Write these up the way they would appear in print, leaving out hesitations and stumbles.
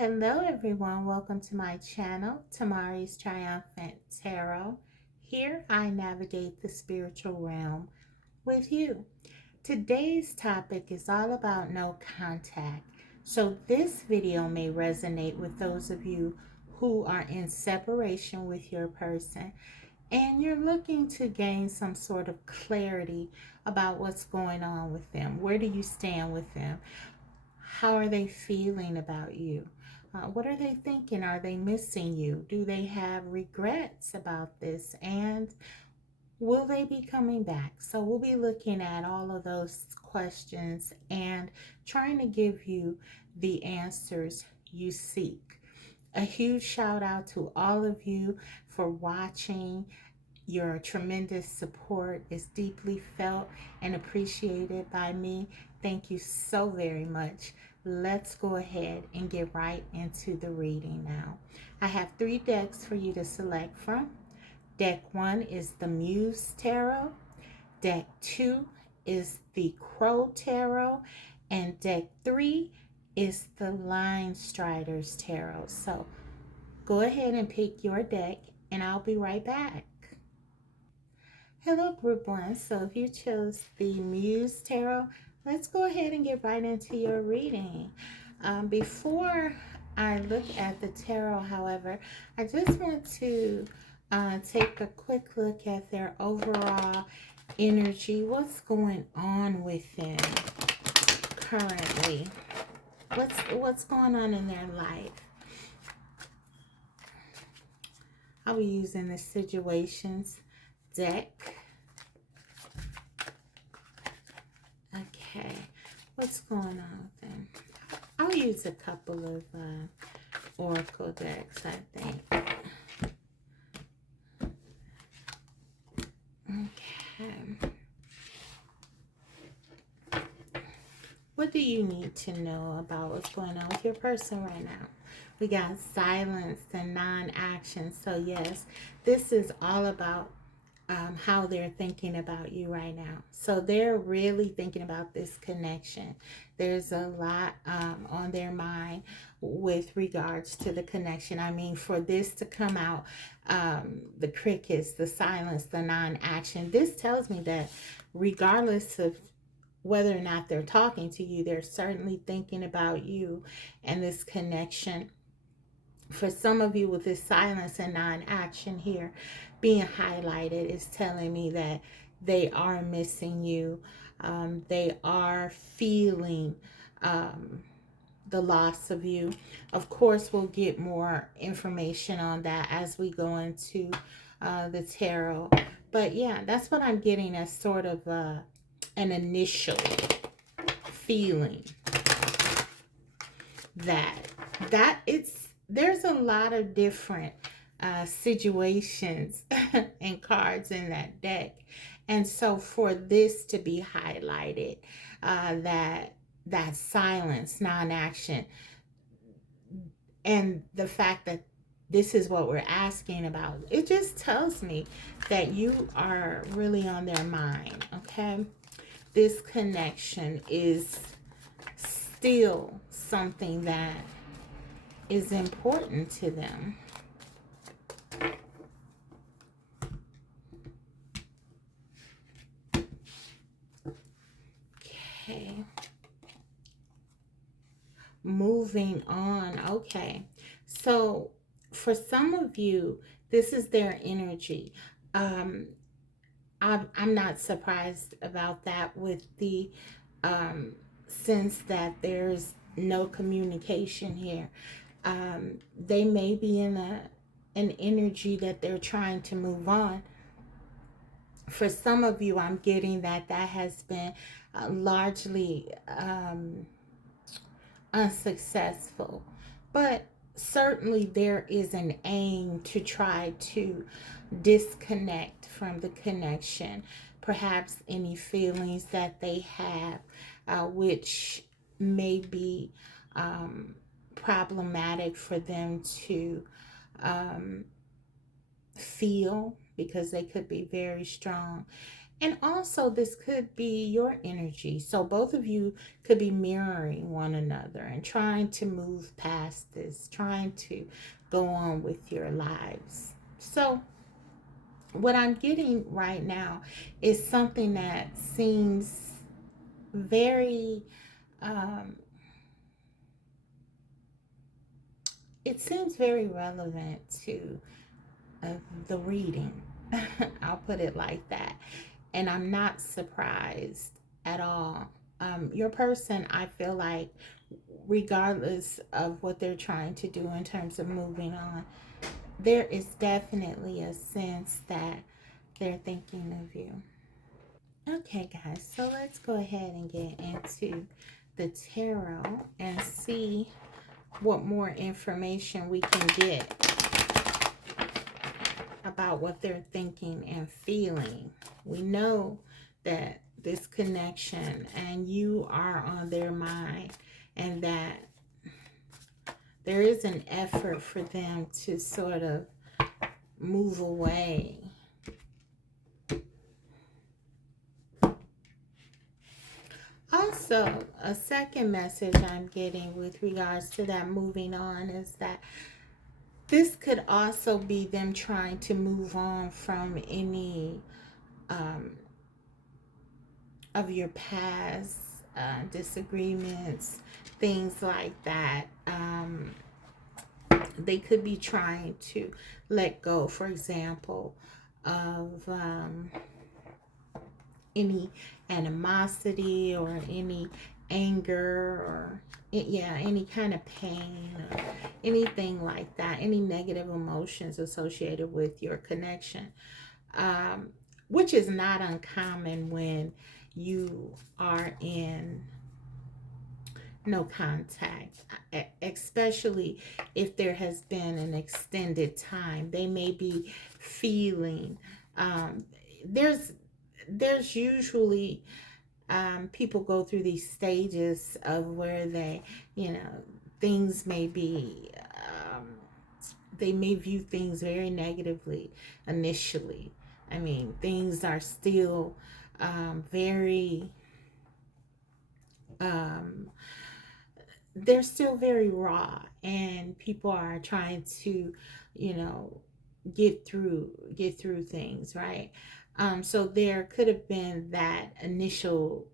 Hello everyone, welcome to my channel, Tamari's Triumphant Tarot. Here I navigate the spiritual realm with you. Today's topic is all about no contact. So this video may resonate with those of you who are in separation with your person and you're looking to gain some sort of clarity about what's going on with them. Where do you stand with them? How are they feeling about you? What are they thinking? Are they missing you? Do they have regrets about this? And will they be coming back? So we'll be looking at all of those questions and trying to give you the answers you seek. A huge shout out to all of you for watching. Your tremendous support is deeply felt and appreciated by me. Thank you so very much. Let's go ahead and get right into the reading now. I have 3 decks for you to select from. Deck 1 is the Muse Tarot. Deck 2 is the Crow Tarot. And deck 3 is the Line Striders Tarot. So go ahead and pick your deck and I'll be right back. Hello group 1. So if you chose the Muse Tarot, let's go ahead and get right into your reading. Before I look at the tarot, however, I just want to take a quick look at their overall energy. What's going on with them currently? What's going on in their life? I'll be using the situations deck. Okay, what's going on with them? I'll use a couple of oracle decks, I think. Okay. What do you need to know about what's going on with your person right now? We got silence and non-action. So yes, this is all about how they're thinking about you right now. So they're really thinking about this connection. There's a lot on their mind with regards to the connection. I mean, for this to come out, the crickets, the silence, the non-action, this tells me that regardless of whether or not they're talking to you, they're certainly thinking about you and this connection. For some of you with this silence and non-action here being highlighted is telling me that they are missing you. They are feeling the loss of you. Of course, we'll get more information on that as we go into the tarot. But yeah, that's what I'm getting as sort of an initial feeling that there's a lot of different situations and cards in that deck, and so for this to be highlighted, that silence, non-action, and the fact that this is what we're asking about, it just tells me that you are really on their mind. Okay, this connection is still something that is important to them. Okay. Moving on. Okay. So for some of you, this is their energy. I'm not surprised about that with the sense that there's no communication here. They may be in an energy that they're trying to move on. For some of you, I'm getting that has been largely unsuccessful, but certainly there is an aim to try to disconnect from the connection, perhaps any feelings that they have, which may be problematic for them to feel, because they could be very strong. And also, this could be your energy. So, both of you could be mirroring one another and trying to move past this, trying to go on with your lives. So, what I'm getting right now is something that seems very, um, it seems very relevant to uh, the reading. I'll put it like that. And I'm not surprised at all. Your person, I feel like, regardless of what they're trying to do in terms of moving on, there is definitely a sense that they're thinking of you. Okay, guys, so let's go ahead and get into the tarot and see what more information we can get about what they're thinking and feeling. We know that this connection and you are on their mind, and that there is an effort for them to sort of move away. Also, a second message I'm getting with regards to that moving on is that this could also be them trying to move on from any um, of your past disagreements, things like that. They could be trying to let go, for example, of any animosity or any anger or yeah, any kind of pain or anything like that, any negative emotions associated with your connection, um, which is not uncommon when you are in no contact, especially if there has been an extended time. They may be feeling um, there's usually people go through these stages of where they, you know, things may be they may view things very negatively initially. I mean, things are still very um, they're still very raw, and people are trying to, you know, get through things, right? So there could have been that initial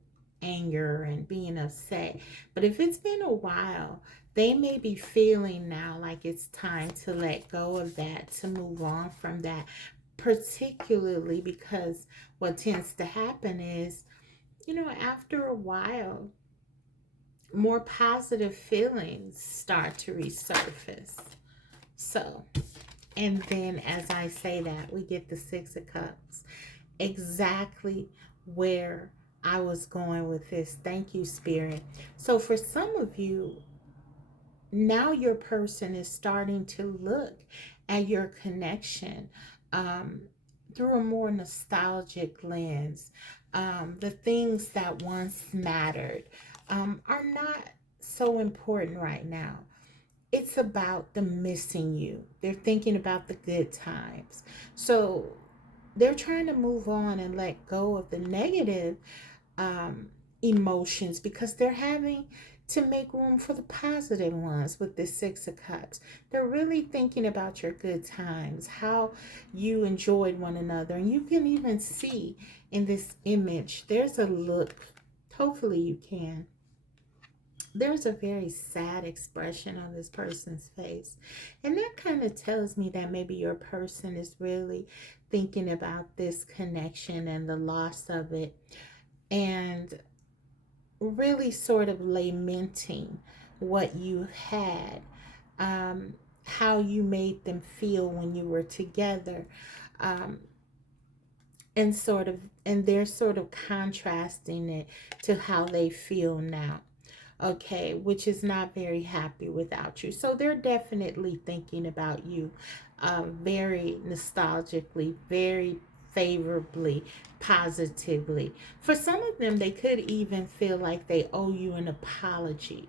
anger and being upset, but if it's been a while, they may be feeling now like it's time to let go of that, to move on from that, particularly because what tends to happen is, you know, after a while more positive feelings start to resurface. So, and then as I say that, we get the Six of Cups. Exactly where I was going with this. Thank you, Spirit. So, for some of you, now your person is starting to look at your connection um, through a more nostalgic lens. The things that once mattered are not so important right now. It's about the missing you. They're thinking about the good times. So they're trying to move on and let go of the negative um, emotions because they're having to make room for the positive ones with the Six of Cups. They're really thinking about your good times, how you enjoyed one another. And you can even see in this image, there's a look, hopefully you can. There's a very sad expression on this person's face. And that kind of tells me that maybe your person is really thinking about this connection and the loss of it, and really sort of lamenting what you had, how you made them feel when you were together, um, and they're sort of contrasting it to how they feel now. Okay, which is not very happy without you. So they're definitely thinking about you very nostalgically, very favorably, positively. For some of them, they could even feel like they owe you an apology.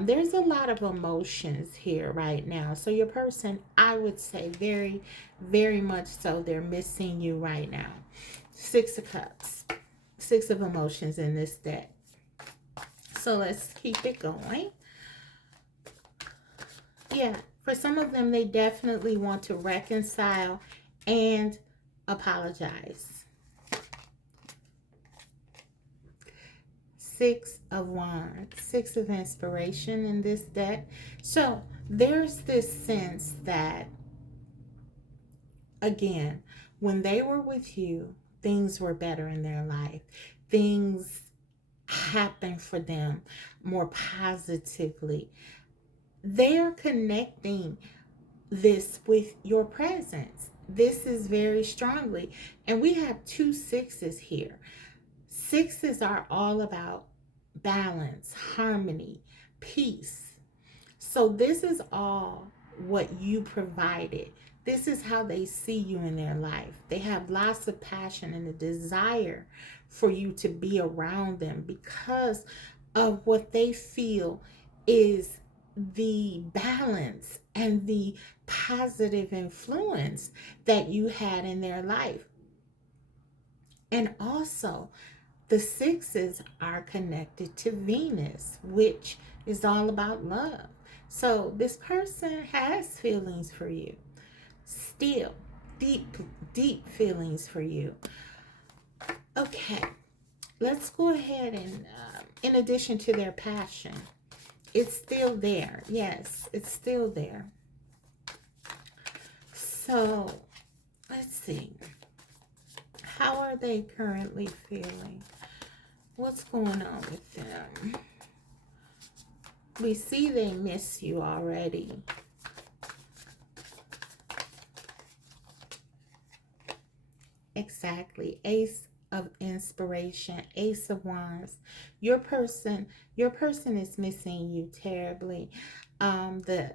There's a lot of emotions here right now. So your person, I would say very, very much so, they're missing you right now. Six of Cups. Six of Emotions in this deck. So let's keep it going. Yeah, for some of them, they definitely want to reconcile and apologize. Six of Wands, Six of Inspiration in this deck. So there's this sense that, again, when they were with you, things were better in their life. Things happened for them more positively. They are connecting this with your presence. This is very strongly. And we have two sixes here. Sixes are all about balance, harmony, peace. So this is all what you provided. This is how they see you in their life. They have lots of passion and a desire for you to be around them because of what they feel is the balance and the positive influence that you had in their life. And also, the sixes are connected to Venus, which is all about love. So this person has feelings for you. Still, deep, deep feelings for you. Okay, let's go ahead and, in addition to their passion, it's still there. Yes, it's still there. So, let's see. How are they currently feeling? What's going on with them? We see they miss you already. Exactly. Ace of Inspiration, Ace of Wands. Your person is missing you terribly. The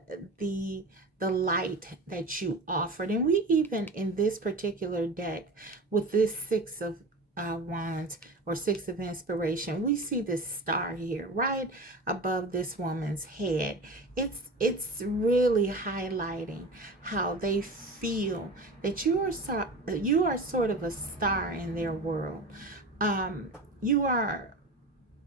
the light that you offered, and we even in this particular deck with this Six of Wands or Six of Inspiration, we see this star here right above this woman's head. It's really highlighting how they feel that you are sort of a star in their world. You are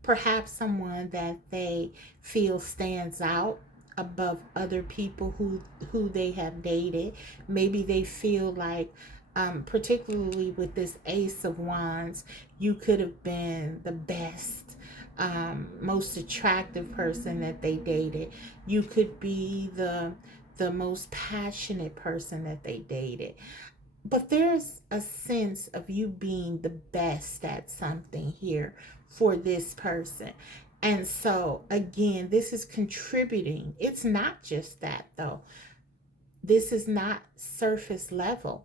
perhaps someone that they feel stands out above other people who they have dated. Maybe they feel like, particularly with this Ace of Wands, you could have been the best, most attractive person that they dated. You could be the most passionate person that they dated. But there's a sense of you being the best at something here for this person. And so, again, this is contributing. It's not just that, though. This is not surface level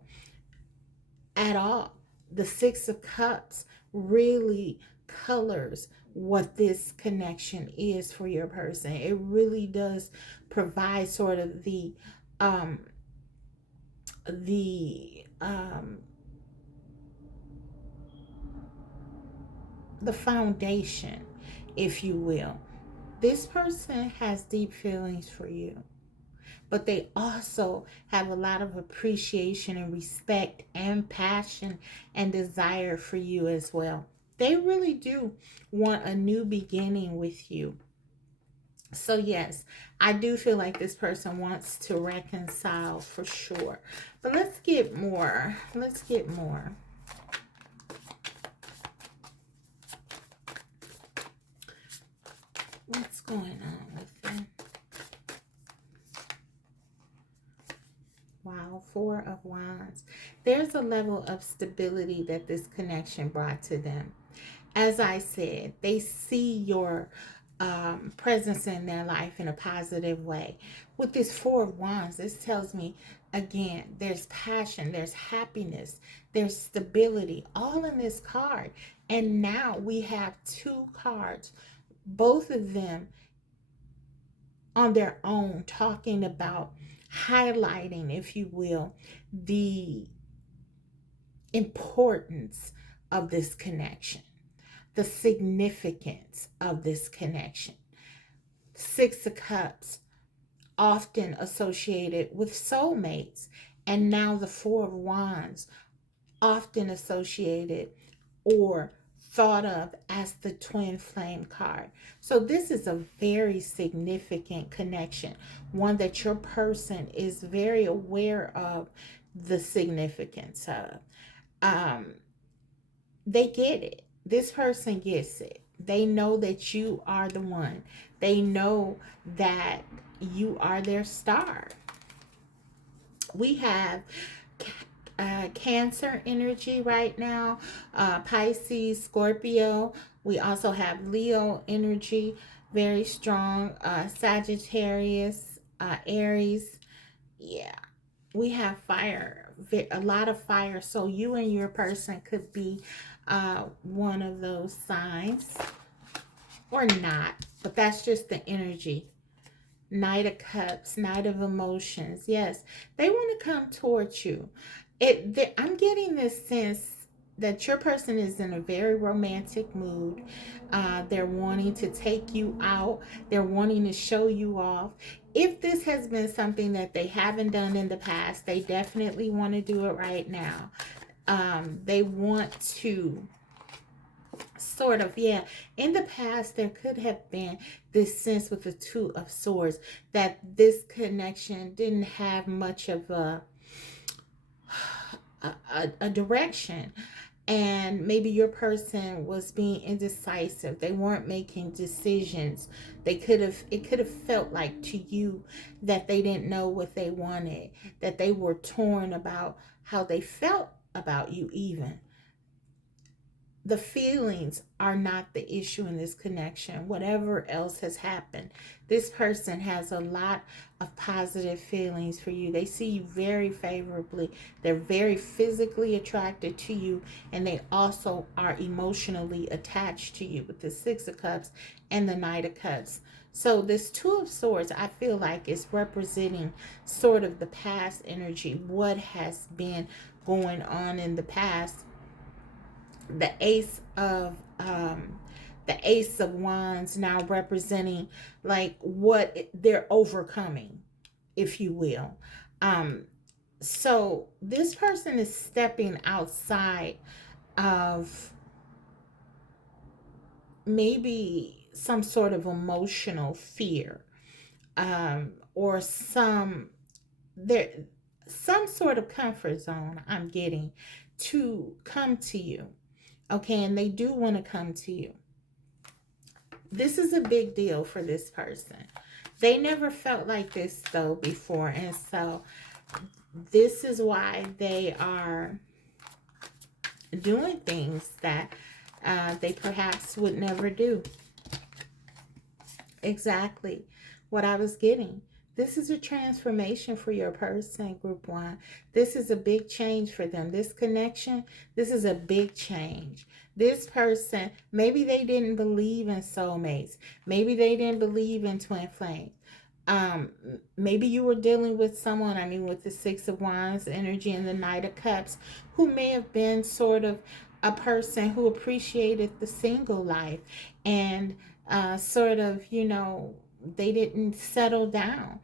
at all. The Six of Cups really colors what this connection is for your person. It really does provide sort of um, the um, the foundation, if you will. This person has deep feelings for you, but they also have a lot of appreciation and respect and passion and desire for you as well. They really do want a new beginning with you. So, yes, I do feel like this person wants to reconcile for sure. But let's get more. Let's get more. What's going on with them? Wow, Four of Wands. There's a level of stability that this connection brought to them. As I said, they see your presence in their life in a positive way. With this Four of Wands, this tells me, again, there's passion, there's happiness, there's stability, all in this card. And now we have two cards, both of them on their own, talking about, highlighting, if you will, the importance of this connection, the significance of this connection. Six of Cups, often associated with soulmates, and now the Four of Wands, often associated or thought of as the twin flame card. So this is a very significant connection, one that your person is very aware of the significance of. Um, they get it. This person gets it. They know that you are the one. They know that you are their star. We have Cancer energy right now, Pisces, Scorpio. We also have Leo energy, very strong, Sagittarius, Aries. Yeah, we have fire, a lot of fire. So you and your person could be one of those signs or not, but that's just the energy. Knight of Cups, Knight of Emotions. Yes, they want to come towards you. I'm getting this sense that your person is in a very romantic mood. They're wanting to take you out. They're wanting to show you off. If this has been something that they haven't done in the past, they definitely want to do it right now. They want to sort of, yeah, in the past there could have been this sense with the Two of Swords that this connection didn't have much of a direction, and maybe your person was being indecisive. They weren't making decisions. It could have felt like to you that they didn't know what they wanted, that they were torn about how they felt about you. Even the feelings are not the issue in this connection. Whatever else has happened, this person has a lot of positive feelings for you. They see you very favorably. They're very physically attracted to you, and they also are emotionally attached to you with the Six of Cups and the Knight of Cups. So this Two of Swords, I feel like, is representing sort of the past energy, what has been going on in the past. the ace of um the Ace of Wands now representing like what they're overcoming, if you will. um so this person is stepping outside of maybe some sort of emotional fear, or there some sort of comfort zone, I'm getting, to come to you. Okay, and they do want to come to you. This is a big deal for this person. They never felt like this though before, and so this is why they are doing things that they perhaps would never do. Exactly what I was getting. This is a transformation for your person, Group 1. This is a big change for them. This connection, this is a big change. This person, maybe they didn't believe in soulmates. Maybe they didn't believe in twin flames. Um, Maybe you were dealing with someone, I mean, with the Six of Wands energy and the Knight of Cups, who may have been sort of a person who appreciated the single life and sort of, they didn't settle down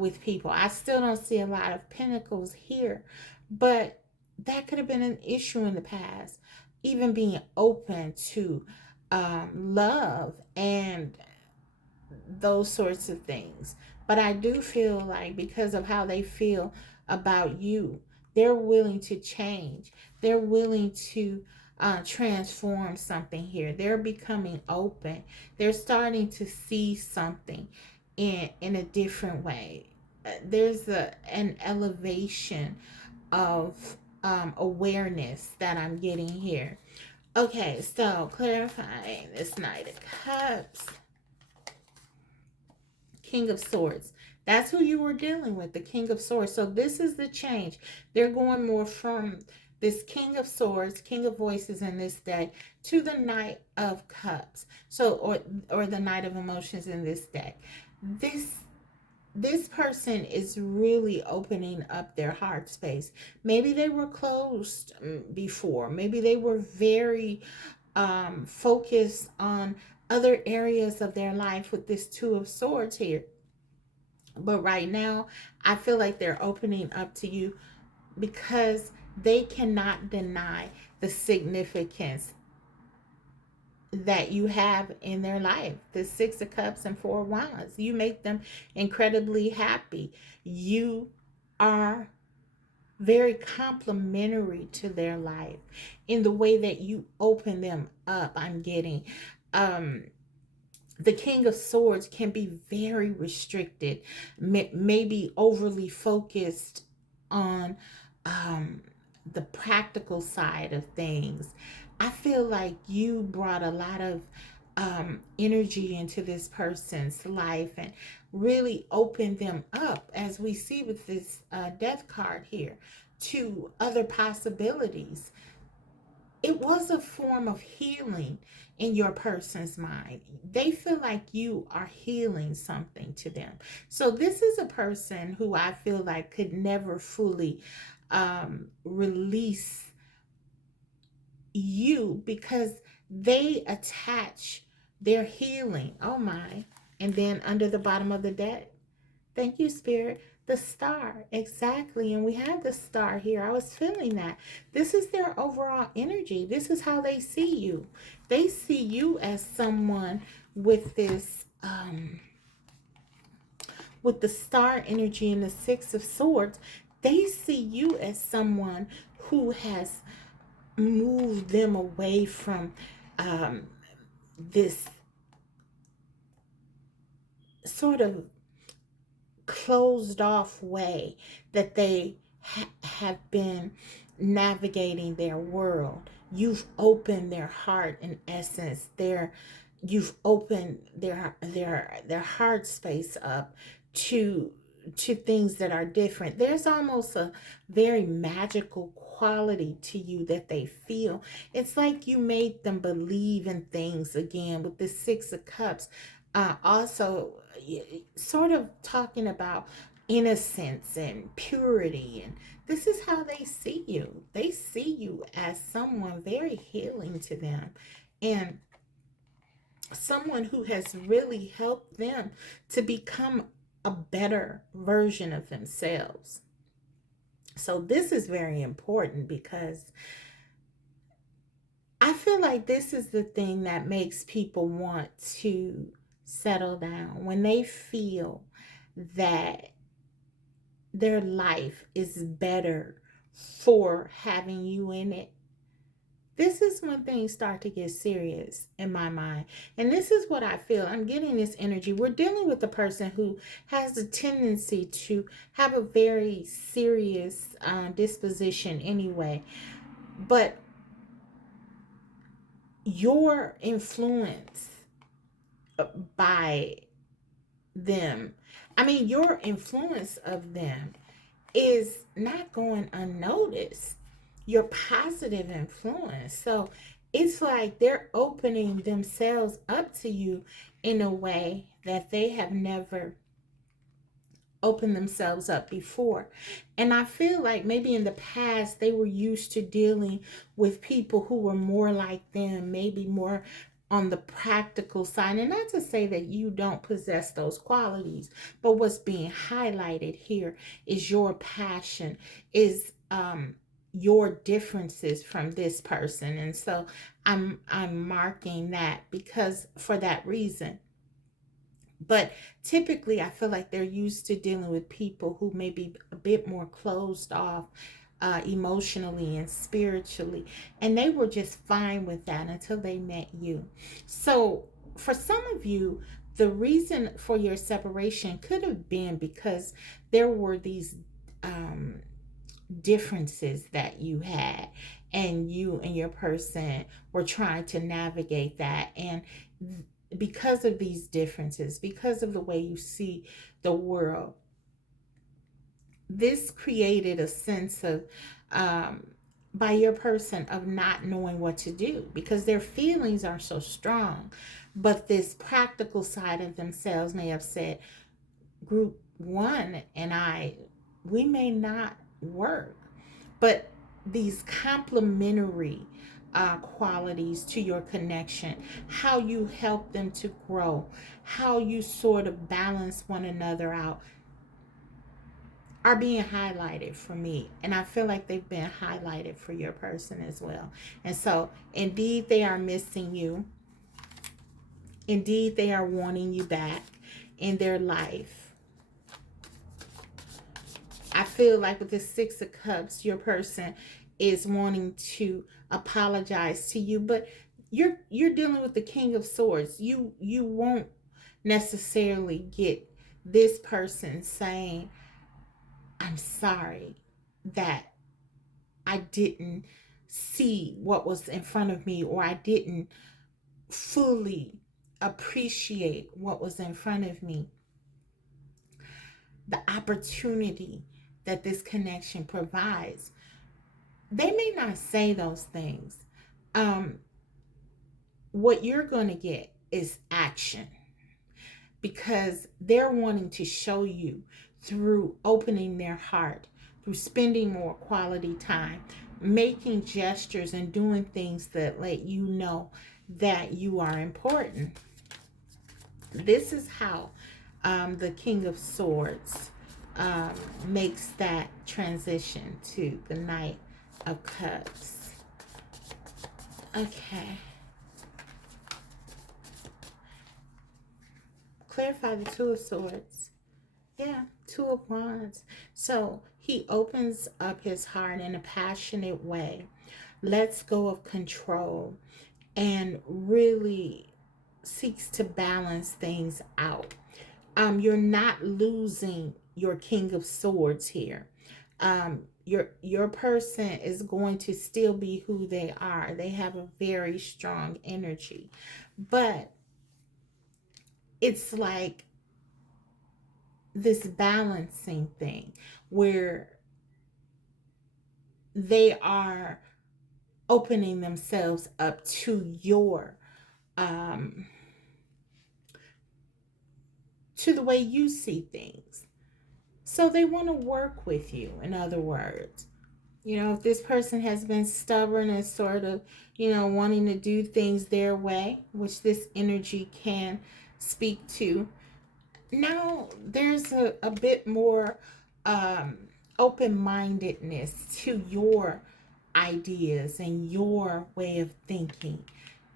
with people. I still don't see a lot of pentacles here, but that could have been an issue in the past. Even being open to love and those sorts of things. But I do feel like because of how they feel about you, they're willing to change. They're willing to transform something here. They're becoming open. They're starting to see something in a different way. There's an elevation of awareness that I'm getting here. Okay, so clarifying this Knight of Cups, King of Swords. That's who you were dealing with, the King of Swords. So this is the change. They're going more from this King of Swords, King of Voices in this deck, to the Knight of Cups. So, or the Knight of Emotions in this deck. This person is really opening up their heart space. Maybe they were closed before. Maybe they were very focused on other areas of their life with this Two of Swords here. But right now, I feel like they're opening up to you because they cannot deny the significance that you have in their life. The Six of Cups and Four of Wands. You make them incredibly happy. You are very complimentary to their life in the way that you open them up. I'm getting the King of Swords can be very restricted, maybe overly focused on the practical side of things. I feel like you brought a lot of energy into this person's life and really opened them up, as we see with this death card here, to other possibilities. It was a form of healing in your person's mind. They feel like you are healing something to them. So this is a person who I feel like could never fully release you, because they attach their healing. Oh my. And then under the bottom of the deck, thank you, Spirit. The star, exactly. And we have the star here. I was feeling that. This is their overall energy. This is how they see you. They see you as someone with this, with the star energy and the Six of Swords. They see you as someone who has moved them away from this sort of closed off way that they have been navigating their world. You've opened their heart, in essence. You've opened their heart space up to things that are different. There's almost a very magical quality to you that they feel. It's like you made them believe in things again with the Six of Cups. Also, sort of talking about innocence and purity, and this is how they see you. They see you as someone very healing to them, and someone who has really helped them to become a better version of themselves. So this is very important, because I feel like this is the thing that makes people want to settle down, when they feel that their life is better for having you in it. This is when things start to get serious in my mind. And this is what I feel. I'm getting this energy. We're dealing with a person who has a tendency to have a very serious disposition anyway. But your influence by them, your influence of them is not going unnoticed. Your positive influence. So it's like they're opening themselves up to you in a way that they have never opened themselves up before. And I feel like maybe in the past they were used to dealing with people who were more like them, maybe more on the practical side. And not to say that you don't possess those qualities, but what's being highlighted here is your passion, is your differences from this person. And so I'm marking that because for that reason. But typically, I feel like they're used to dealing with people who may be a bit more closed off emotionally and spiritually. And they were just fine with that until they met you. So, for some of you, the reason for your separation could have been because there were these differences that you had, and you and your person were trying to navigate that. And because of these differences, because of the way you see the world, this created a sense of by your person of not knowing what to do, because their feelings are so strong, but this practical side of themselves may have said, group one and we may not work. But these complementary qualities to your connection, how you help them to grow, how you sort of balance one another out, are being highlighted for me. And I feel like they've been highlighted for your person as well. And so, indeed, they are missing you. Indeed, they are wanting you back in their life. I feel like with the Six of Cups, your person is wanting to apologize to you, but you're dealing with the King of Swords. You won't necessarily get this person saying, I'm sorry that I didn't see what was in front of me, or I didn't fully appreciate what was in front of me. The opportunity that this connection provides. They may not say those things. Um, what you're going to get is action, because they're wanting to show you through opening their heart, through spending more quality time, making gestures and doing things that let you know that you are important. This is how the King of Swords um, makes that transition to the Knight of Cups. Okay. Clarify the Two of Swords. Yeah, Two of Wands. So he opens up his heart in a passionate way, lets go of control, and really seeks to balance things out. You're not losing your King of Swords here. Your person is going to still be who they are. They have a very strong energy, but it's like this balancing thing where they are opening themselves up to your um to the way you see things. So they want to work with you, in other words. If this person has been stubborn and sort of, wanting to do things their way, which this energy can speak to, now there's a bit more um, open-mindedness to your ideas and your way of thinking,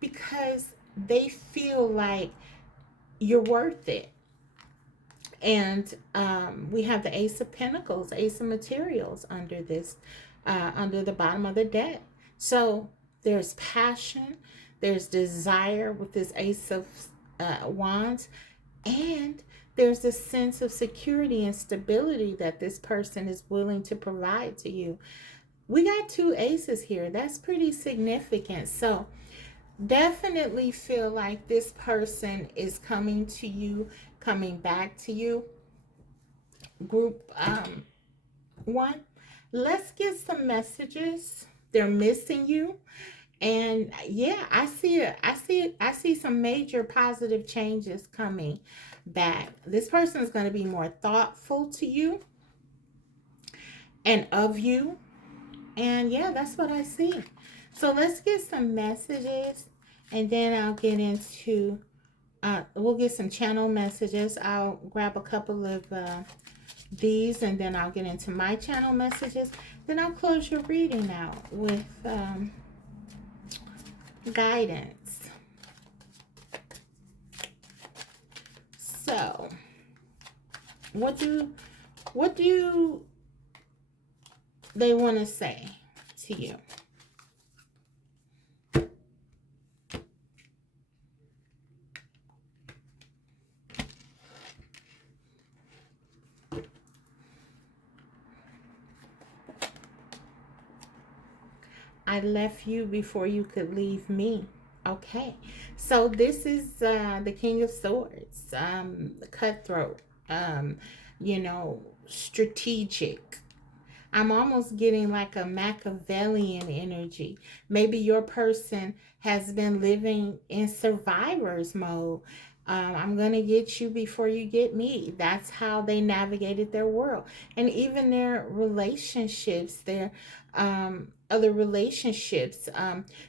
because they feel like you're worth it. And we have the Ace of Pentacles, Ace of Materials under this, under the bottom of the deck. So there's passion, there's desire with this Ace of Wands, and there's a sense of security and stability that this person is willing to provide to you. We got two aces here. That's pretty significant. So definitely feel like this person is coming to you, coming back to you. Group one, let's get some messages. They're missing you. And yeah, I see some major positive changes coming back. This person is going to be more thoughtful to you and of you. And yeah, that's what I see. So let's get some messages, and then I'll get into we'll get some channel messages. I'll grab a couple of these, and then I'll get into my channel messages. Then I'll close your reading out with guidance. So what do they want to say to you? I left you before you could leave me. Okay, so this is the King of Swords, cutthroat, strategic. I'm almost getting like a Machiavellian energy. Maybe your person has been living in survivor's mode. I'm going to get you before you get me. That's how they navigated their world. And even their relationships, their other relationships.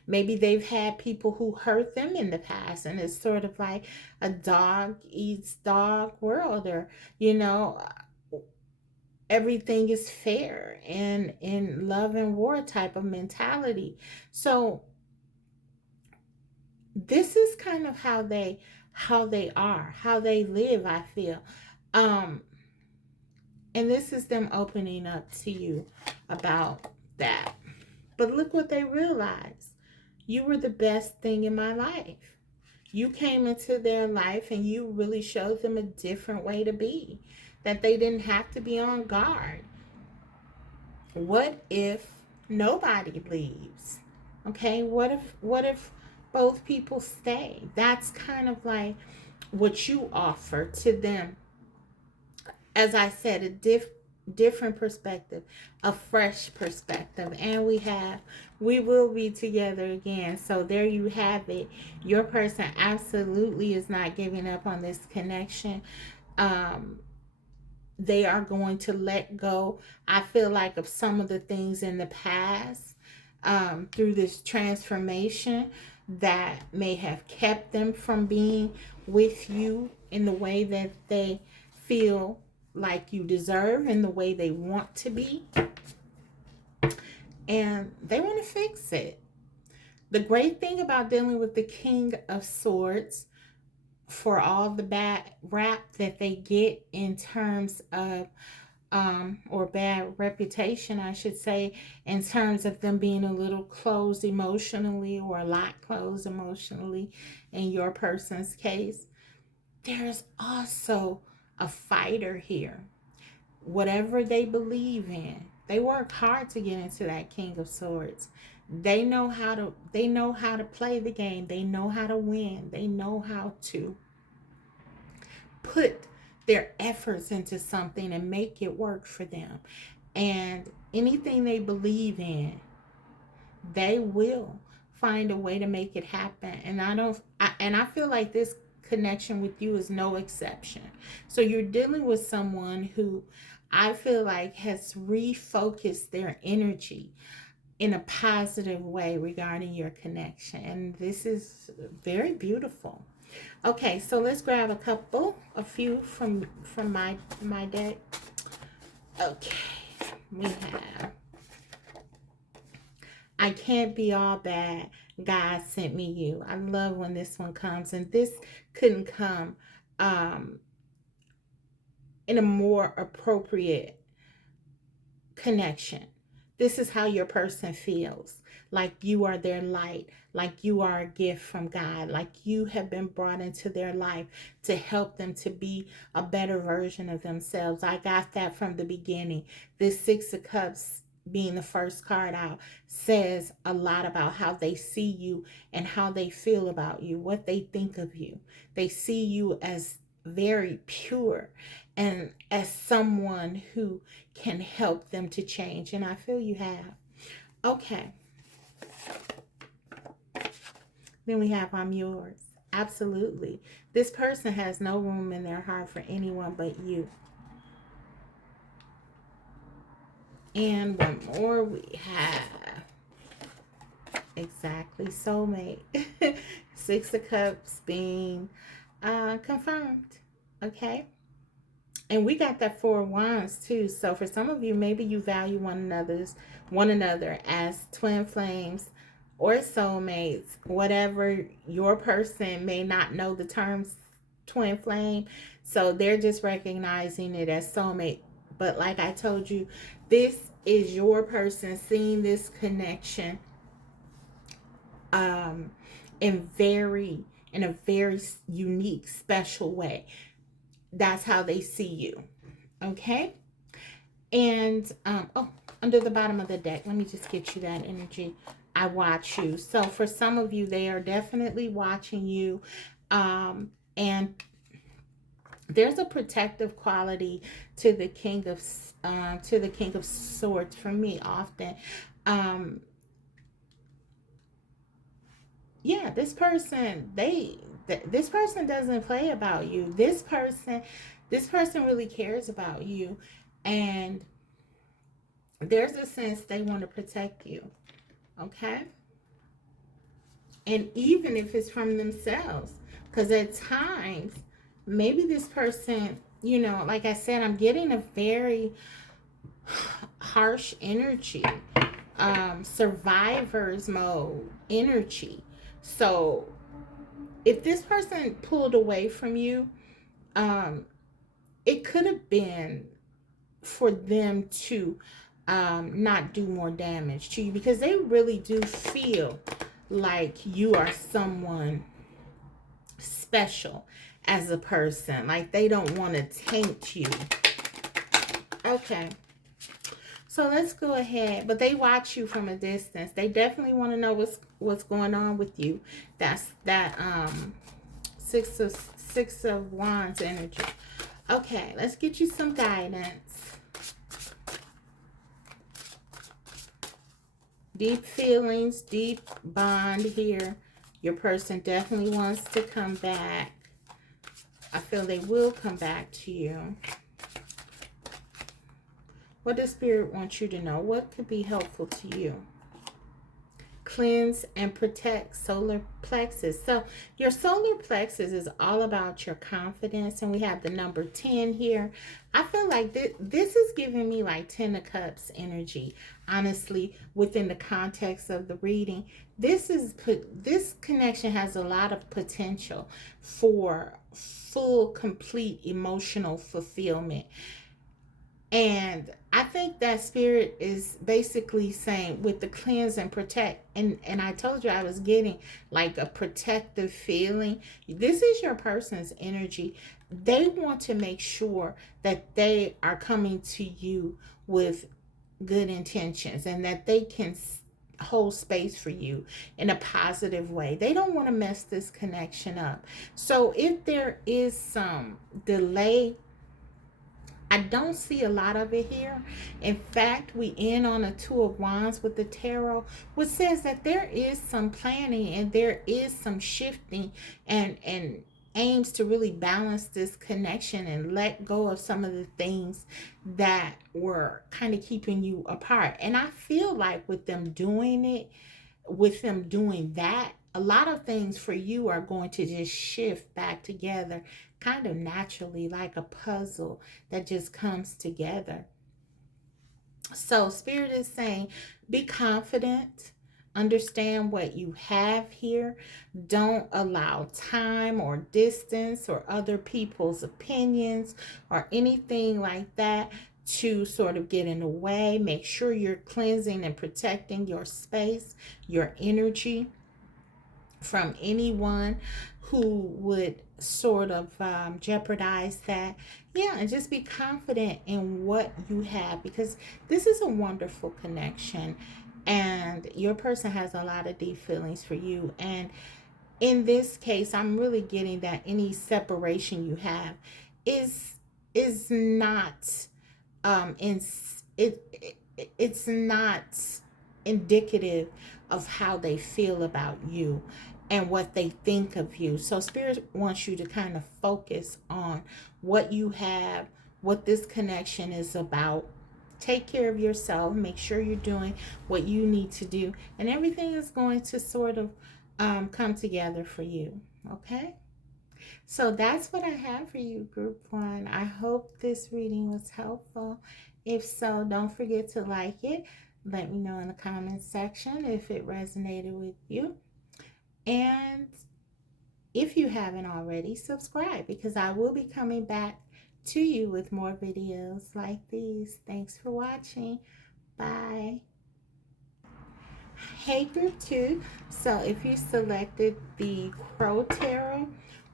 Maybe they've had people who hurt them in the past, and it's sort of like a dog eats dog world, or, everything is fair and in love and war type of mentality. So this is kind of how they live, I feel. Um and this is them opening up to you about that. But look what they realize. You were the best thing in my life. You came into their life and you really showed them a different way to be, that they didn't have to be on guard. What if nobody leaves? Okay, what if both people stay? That's kind of like what you offer to them. As I said, a different perspective, a fresh perspective. And we will be together again. So there you have it. Your person absolutely is not giving up on this connection. Um, they are going to let go, I feel like, of some of the things in the past, through this transformation that may have kept them from being with you in the way that they feel like you deserve, in the way they want to be, and they want to fix it. The great thing about dealing with the King of Swords, for all the bad rap that they get in terms of or bad reputation, I should say, in terms of them being a little closed emotionally or a lot closed emotionally in your person's case, there's also a fighter here. Whatever they believe in, they work hard to get into that King of Swords. They know how to play the game. They know how to win. They know how to put their efforts into something and make it work for them. And anything they believe in, they will find a way to make it happen. And I feel like this connection with you is no exception. So you're dealing with someone who I feel like has refocused their energy in a positive way regarding your connection. And this is very beautiful. Okay, so let's grab a few from my deck. Okay, we have I can't be all bad. God sent me you. I love when this one comes, and this couldn't come um, in a more appropriate connection. This is how your person feels, like you are their light, like you are a gift from God, like you have been brought into their life to help them to be a better version of themselves. I got that from the beginning. This Six of Cups being the first card out says a lot about how they see you and how they feel about you, what they think of you. They see you as very pure and as someone who can help them to change. And I feel you have. Okay. Then we have I'm yours. Absolutely. This person has no room in their heart for anyone but you. And one more we have. Exactly. Soulmate. Six of Cups being confirmed. Okay. And we got that Four of Wands too. So for some of you, maybe you value one another as twin flames or soulmates. Whatever, your person may not know the terms twin flame, so they're just recognizing it as soulmate. But like I told you, this is your person seeing this connection um in a very unique, special way. That's how they see you. Okay. And oh, under the bottom of the deck, let me just get you that energy. I watch you. So for some of you, they are definitely watching you. And there's a protective quality to the King of Swords for me often. Um, yeah, this person doesn't play about you. This person really cares about you, and there's a sense they want to protect you. Okay. And even if it's from themselves, because at times maybe this person, like I said, I'm getting a very harsh energy, survivor's mode energy. So if this person pulled away from you, um, it could have been for them to not do more damage to you, because they really do feel like you are someone special as a person. Like they don't want to taint you. Okay. So let's go ahead. But they watch you from a distance. They definitely want to know what's going on with you. That's that six of wands energy. Okay, let's get you some guidance. Deep feelings, deep bond here. Your person definitely wants to come back. I feel they will come back to you. What does Spirit want you to know? What could be helpful to you? Cleanse and protect solar plexus. So your solar plexus is all about your confidence, and we have the number 10 here. I feel like this is giving me like 10 of cups energy, honestly, within the context of the reading. This connection has a lot of potential for full, complete emotional fulfillment. And I think that Spirit is basically saying with the cleanse and protect, and I told you I was getting like a protective feeling. This is your person's energy. They want to make sure that they are coming to you with good intentions, and that they can hold space for you in a positive way. They don't want to mess this connection up. So if there is some delay, I don't see a lot of it here. In fact, we end on a 2 of wands with the tarot, which says that there is some planning and there is some shifting and aims to really balance this connection and let go of some of the things that were kind of keeping you apart. And I feel like with them doing it, with them doing that, a lot of things for you are going to just shift back together kind of naturally, like a puzzle that just comes together. So Spirit is saying, be confident, understand what you have here. Don't allow time or distance or other people's opinions or anything like that to sort of get in the way. Make sure you're cleansing and protecting your space, your energy, from anyone who would sort of jeopardize that. Yeah, and just be confident in what you have, because this is a wonderful connection and your person has a lot of deep feelings for you. And in this case, I'm really getting that any separation you have is not in it's not indicative of how they feel about you and what they think of you. So Spirit wants you to kind of focus on what you have, what this connection is about. Take care of yourself, make sure you're doing what you need to do, and everything is going to sort of come together for you. Okay, so that's what I have for you, Group 1. I hope this reading was helpful. If so, don't forget to like it. Let me know in the comments section if it resonated with you. And if you haven't already, subscribe, because I will be coming back to you with more videos like these. Thanks for watching. Bye. Hey, Group 2. So if you selected the Crow Tarot,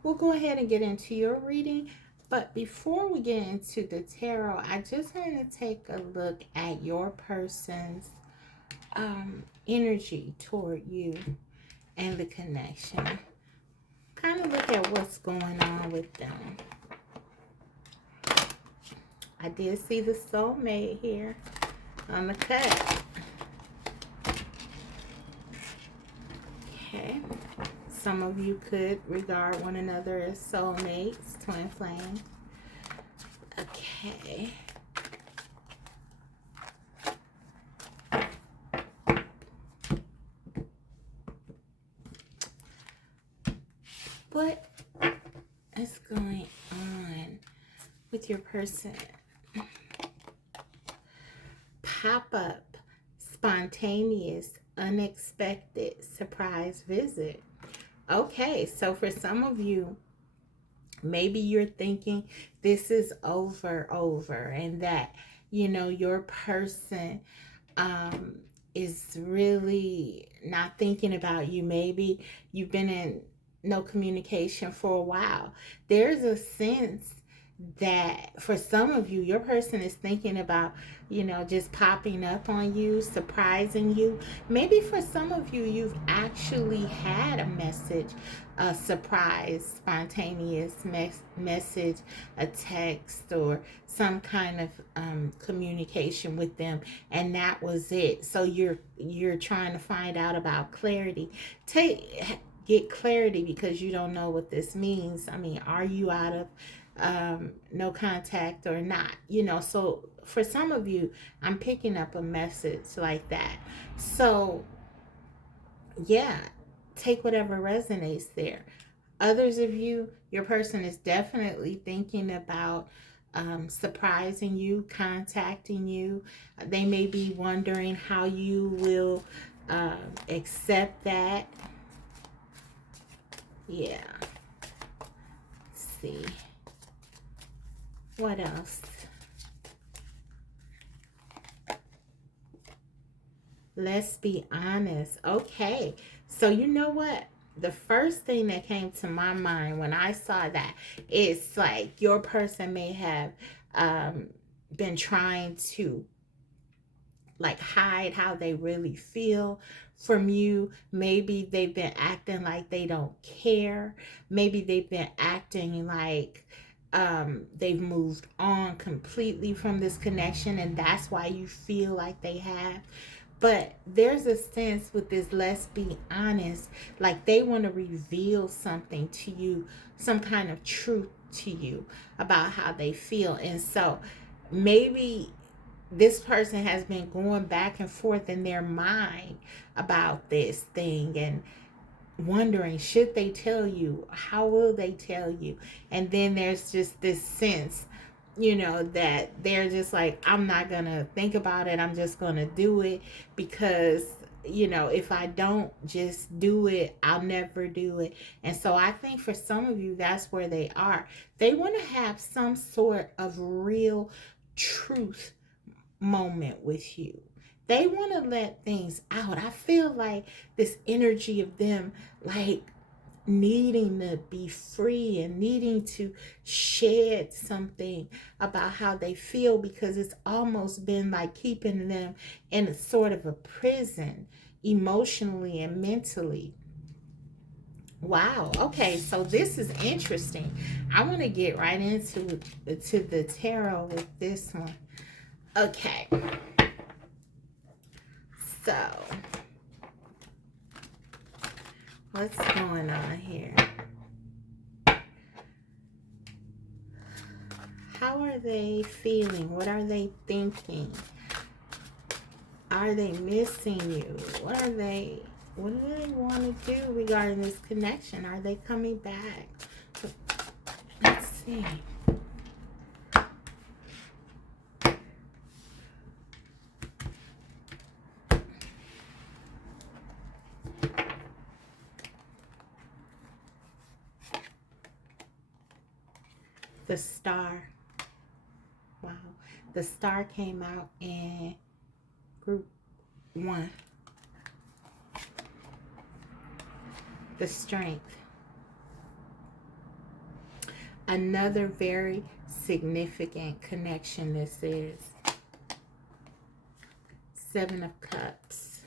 we'll go ahead and get into your reading. But before we get into the tarot, I just want to take a look at your person's energy toward you and the connection. Kind of look at what's going on with them. I did see the soulmate here on the cut. Okay. Some of you could regard one another as soulmates, twin flames. Okay. What is going on with your person? pop-up, spontaneous, unexpected surprise visit. Okay, so for some of you, maybe you're thinking this is over, and that, your person um, is really not thinking about you. Maybe you've been in no communication for a while. There's a sense that for some of you, your person is thinking about, just popping up on you, surprising you. Maybe for some of you, you've actually had a message, a surprise, spontaneous message, a text, or some kind of communication with them, and that was it. So you're trying to find out about clarity. Get clarity, because you don't know what this means. I mean, are you out of no contact or not? So for some of you, I'm picking up a message like that. So yeah, take whatever resonates there. Others of you, your person is definitely thinking about surprising you, contacting you. They may be wondering how you will accept that. Yeah. Let's see. What else? Let's be honest. Okay. So you know what? The first thing that came to my mind when I saw that, it's like your person may have um, been trying to like hide how they really feel from you. Maybe they've been acting like they don't care. Maybe they've been acting like they've moved on completely from this connection, and that's why you feel like they have. But there's a sense with this, let's be honest, like they want to reveal something to you, some kind of truth to you about how they feel. And so maybe this person has been going back and forth in their mind about this thing, and wondering, should they tell you, how will they tell you? And then there's just this sense, that they're just like, I'm not gonna think about it, I'm just gonna do it, because if I don't just do it, I'll never do it. And so I think for some of you, that's where they are. They want to have some sort of real truth moment with you. They want to let things out. I feel like this energy of them, like needing to be free and needing to shed something about how they feel, because it's almost been like keeping them in a sort of a prison, emotionally and mentally. Wow. Okay, so this is interesting. I want to get right into the tarot with this one. Okay. So, what's going on here? How are they feeling? What are they thinking? Are they missing you? What do they want to do regarding this connection? Are they coming back? Let's see. The star. Wow. The star came out in group 1. The strength. Another very significant connection this is. 7 of Cups.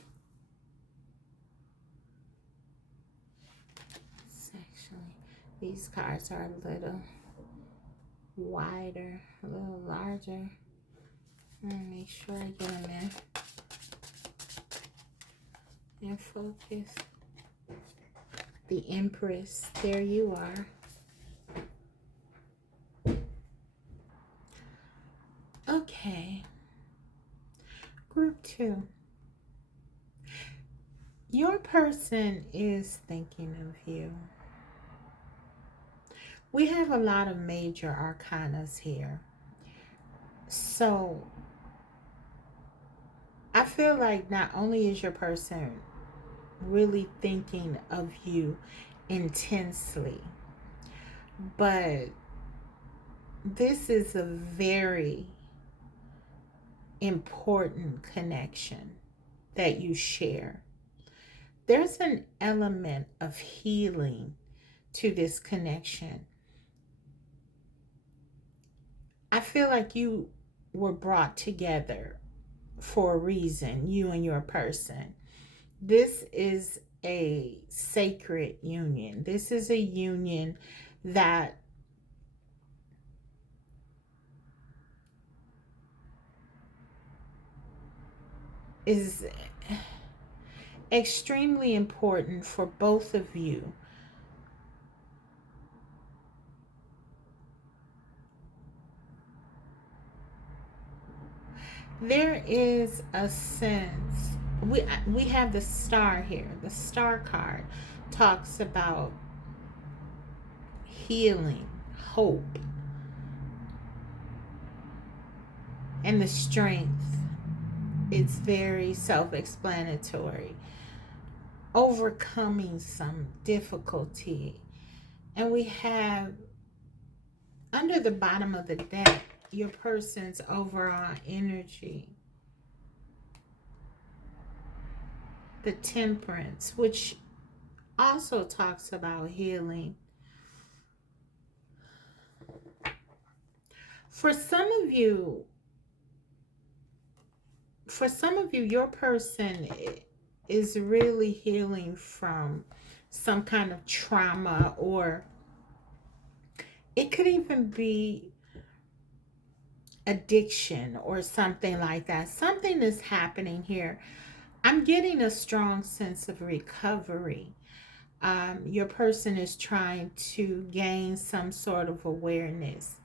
Actually, these cards are a little wider, a little larger. Let me make sure I get them in focus. The Empress, there you are. Okay. Group 2. Your person is thinking of you. We have a lot of major arcanas here. So I feel like not only is your person really thinking of you intensely, but this is a very important connection that you share. There's an element of healing to this connection. I feel like you were brought together for a reason, you and your person. This is a sacred union. This is a union that is extremely important for both of you. There is a sense, we have the star here. The star card talks about healing, hope, and the strength. It's very self-explanatory. Overcoming some difficulty. And we have under the bottom of the deck your person's overall energy. The Temperance, which also talks about healing. For some of you, your person is really healing from some kind of trauma, or it could even be addiction or something like that. Something is happening here. I'm getting a strong sense of recovery. Your person is trying to gain some sort of awareness.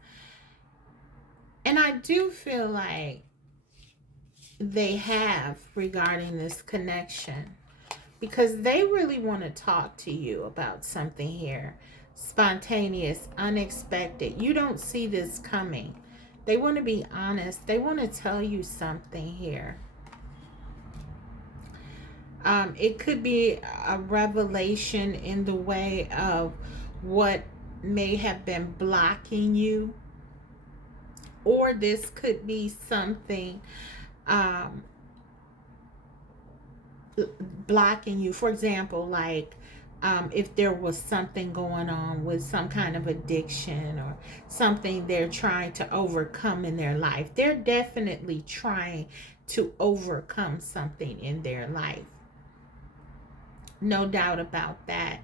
And I do feel like they have, regarding this connection, because they really want to talk to you about something here. Spontaneous, unexpected. You don't see this coming. They want to be honest. They want to tell you something here. It could be a revelation in the way of what may have been blocking you, or this could be something um, blocking you. For example, like if there was something going on with some kind of addiction or something they're trying to overcome in their life. They're definitely trying to overcome something in their life. No doubt about that.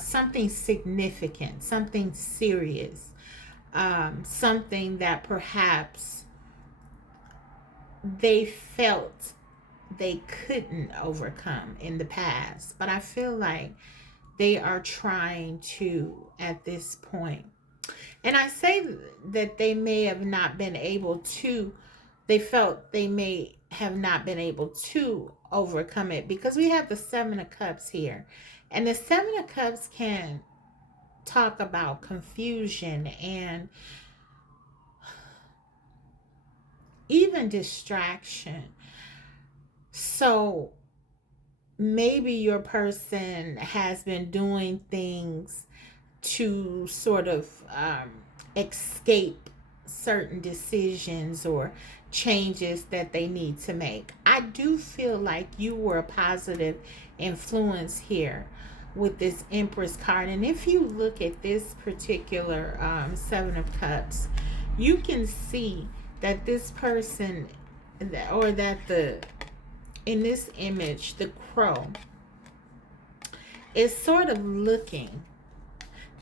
Something significant, something serious, something that perhaps they felt they couldn't overcome in the past. But I feel like they are trying to at this point. And I say that they may have not been able to, they felt they may have not been able to overcome it, because we have the Seven of Cups here. And the Seven of Cups can talk about confusion and even distraction. So maybe your person has been doing things to sort of escape certain decisions or changes that they need to make. I do feel like you were a positive influence here with this Empress card. And if you look at this particular Seven of Cups, you can see that this person, or that the, in this image, the crow is sort of looking.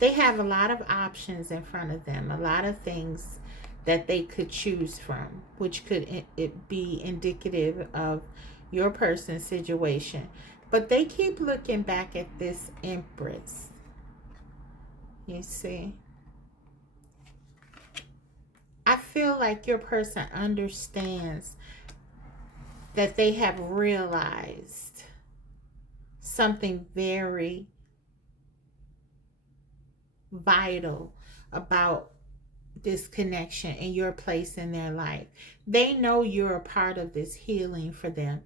They have a lot of options in front of them, a lot of things that they could choose from, which could it be indicative of your person's situation. But they keep looking back at this Empress. You see? I feel like your person understands that they have realized something very vital about this connection and your place in their life. They know you're a part of this healing for them.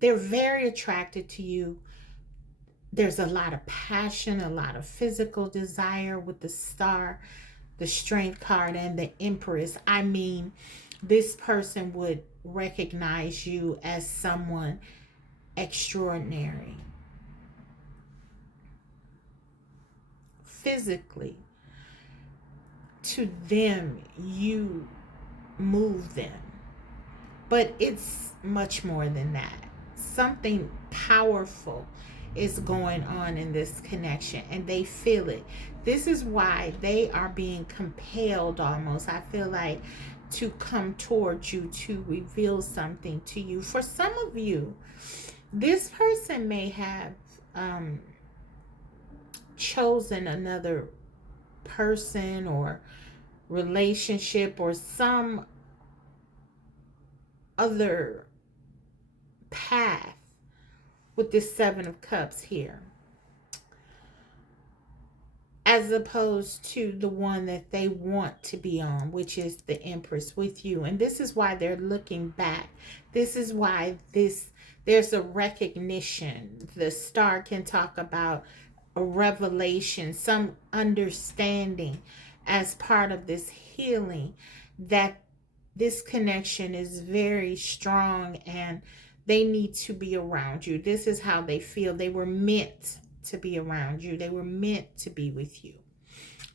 They're very attracted to you. There's a lot of passion, a lot of physical desire with the star, the strength card, and the empress. I mean, this person would recognize you as someone extraordinary. Physically, to them, you move them. But it's much more than that. Something powerful is going on in this connection, and they feel it. This is why they are being compelled almost, I feel like, to come towards you to reveal something to you. For some of you, this person may have chosen another person or relationship or some other path with this Seven of Cups here, as opposed to the one that they want to be on, which is the Empress with you. And this is why they're looking back. This is why there's a recognition. The star can talk about a revelation, some understanding as part of this healing, that this connection is very strong and they need to be around you. This is how they feel. They were meant to be around you. They were meant to be with you.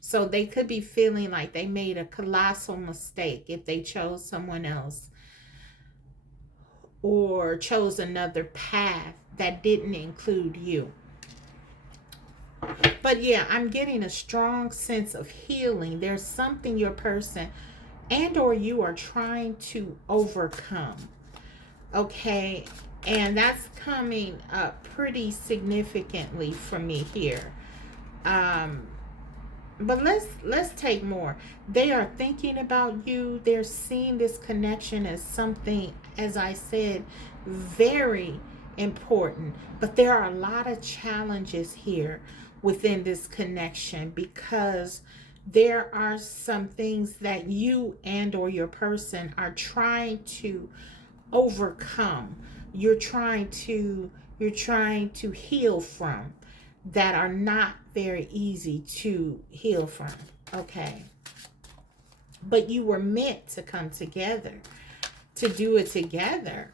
So they could be feeling like they made a colossal mistake if they chose someone else or chose another path that didn't include you. But yeah, I'm getting a strong sense of healing. There's something your person and or you are trying to overcome. Okay, and that's coming up pretty significantly for me here. But let's take more. They are thinking about you. They're seeing this connection as something, as I said, very important. But there are a lot of challenges here within this connection, because there are some things that you and or your person are trying to overcome. You're trying to heal from, that are not very easy to heal from. Okay, but you were meant to come together, to do it together,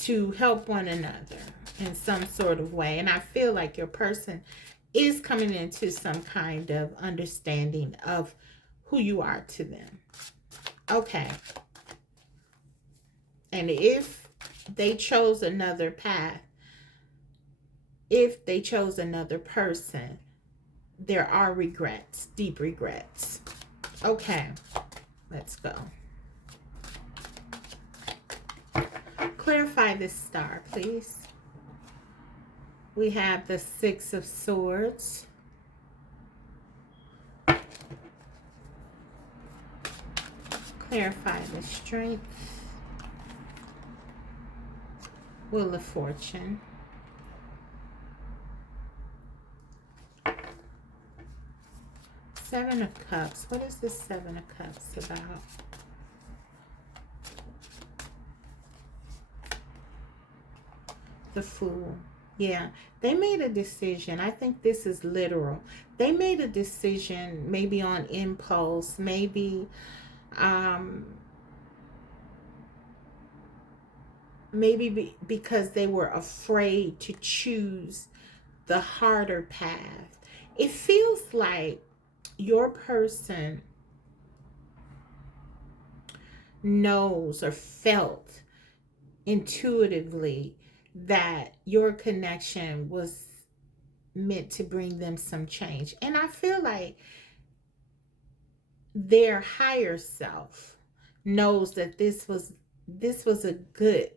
to help one another in some sort of way. And I feel like your person is coming into some kind of understanding of who you are to them. Okay, and if they chose another path, if they chose another person, there are regrets, deep regrets. Okay, let's go. Clarify this star, please. We have the Six of Swords. Clarify the Strength. Wheel of Fortune. Seven of Cups. What is this Seven of Cups about? The Fool. Yeah, they made a decision. I think this is literal. They made a decision, maybe on impulse, maybe because they were afraid to choose the harder path. It feels like your person knows or felt intuitively that your connection was meant to bring them some change. And I feel like their higher self knows that this was a good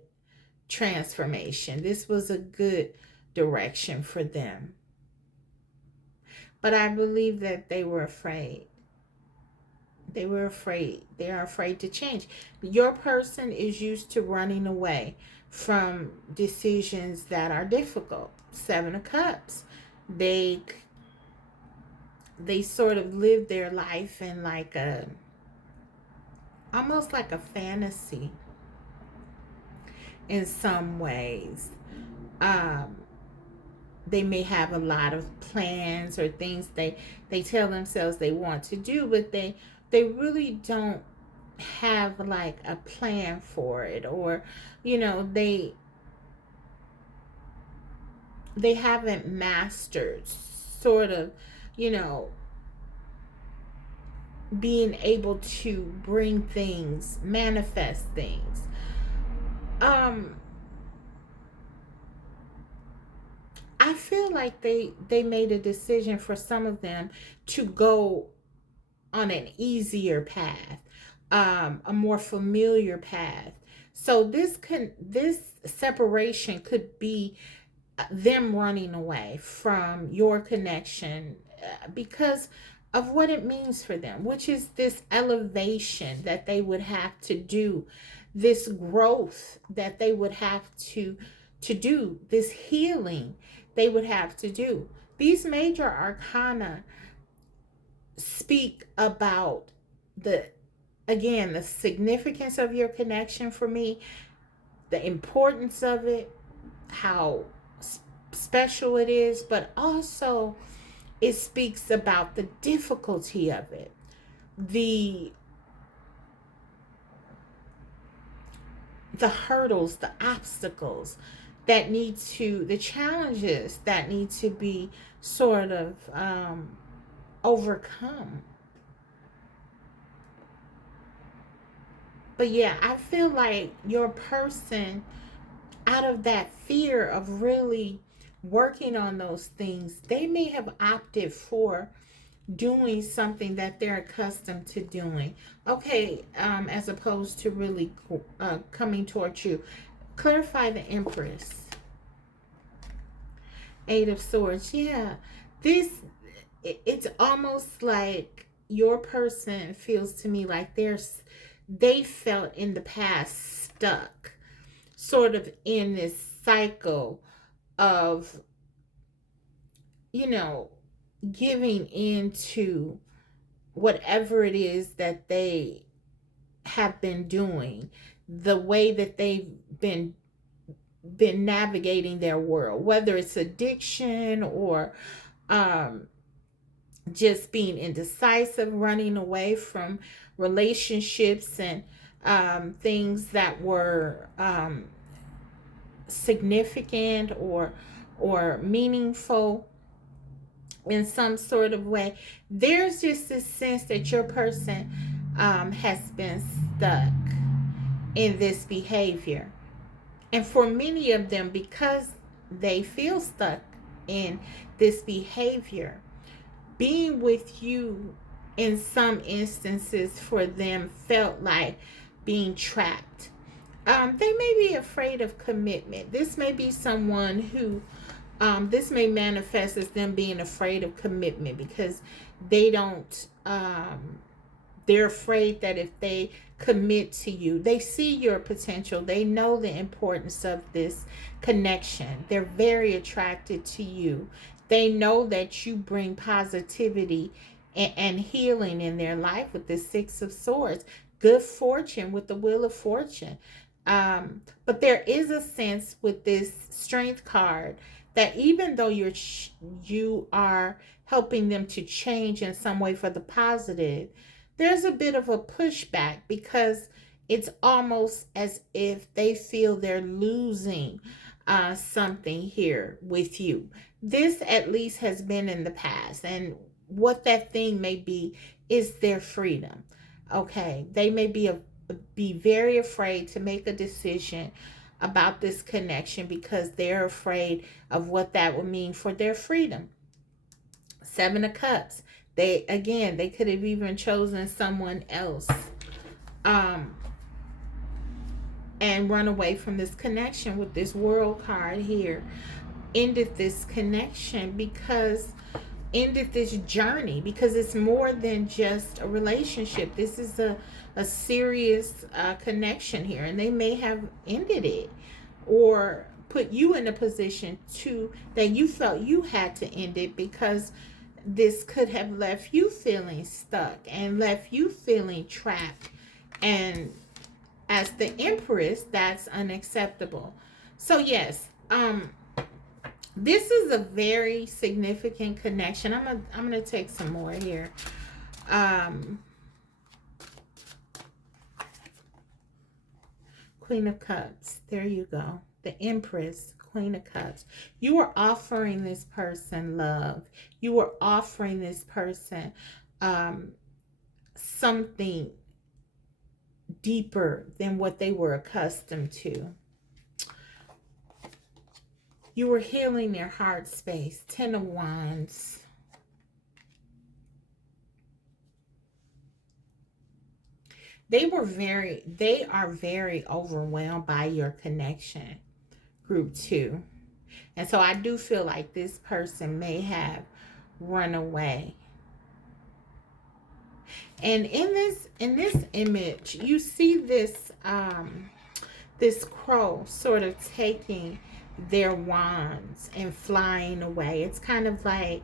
transformation. This was a good direction for them. But I believe that they were afraid. They were afraid. They are afraid to change. Your person is used to running away from decisions that are difficult. Seven of Cups. They they sort of live their life in like a, almost like a fantasy in some ways. Um, they may have a lot of plans or things they tell themselves they want to do, but they really don't have like a plan for it, or they haven't mastered sort of, you know being able to bring things, manifest things. um I feel like they made a decision for some of them to go on an easier path, a more familiar path. So this separation could be them running away from your connection, because of what it means for them, which is this elevation that they would have to do, this growth that they would have to do, this healing they would have to do. These major arcana speak about the, again, the significance of your connection for me, the importance of it, how special it is, but also it speaks about the difficulty of it, the the hurdles, the obstacles that need to, the challenges that need to be sort of overcome. But yeah, I feel like your person, out of that fear of really working on those things, they may have opted for doing something that they're accustomed to doing. Okay, as opposed to really coming towards you. Clarify the Empress. Eight of Swords. Yeah, this, it's almost like your person feels to me like they felt in the past stuck, sort of in this cycle of, you know, giving into whatever it is that they have been doing, the way that they've been navigating their world, whether it's addiction or um, just being indecisive, running away from relationships and things that were significant or meaningful in some sort of way. There's just this sense that your person has been stuck in this behavior. And for many of them, because they feel stuck in this behavior, being with you in some instances for them felt like being trapped. They may be afraid of commitment. This may be someone who, this may manifest as them being afraid of commitment because they don't, they're afraid that if they commit to you, they see your potential, they know the importance of this connection, they're very attracted to you, they know that you bring positivity and healing in their life with the Six of Swords, good fortune with the Wheel of Fortune. But there is a sense with this Strength card that even though you are helping them to change in some way for the positive, there's a bit of a pushback because it's almost as if they feel they're losing something here with you. This at least has been in the past, and what that thing may be is their freedom. Okay, they may be very afraid to make a decision about this connection because they're afraid of what that would mean for their freedom. Seven of Cups. They could have even chosen someone else, um, and run away from this connection with this World card here. Ended this connection because ended this journey because it's more than just a relationship. This is a serious connection here, and they may have ended it or put you in a position to that you felt you had to end it because this could have left you feeling stuck and left you feeling trapped. And as the Empress, that's unacceptable. So yes, this is a very significant connection. I'm gonna take some more here. Queen of Cups. There you go. The Empress, Queen of Cups. You are offering this person love. You are offering this person something deeper than what they were accustomed to. You were healing their heart space. Ten of Wands. They are very overwhelmed by your connection, group 2. And so I do feel like this person may have run away. And in this image, you see this this crow sort of taking their wands and flying away. It's kind of like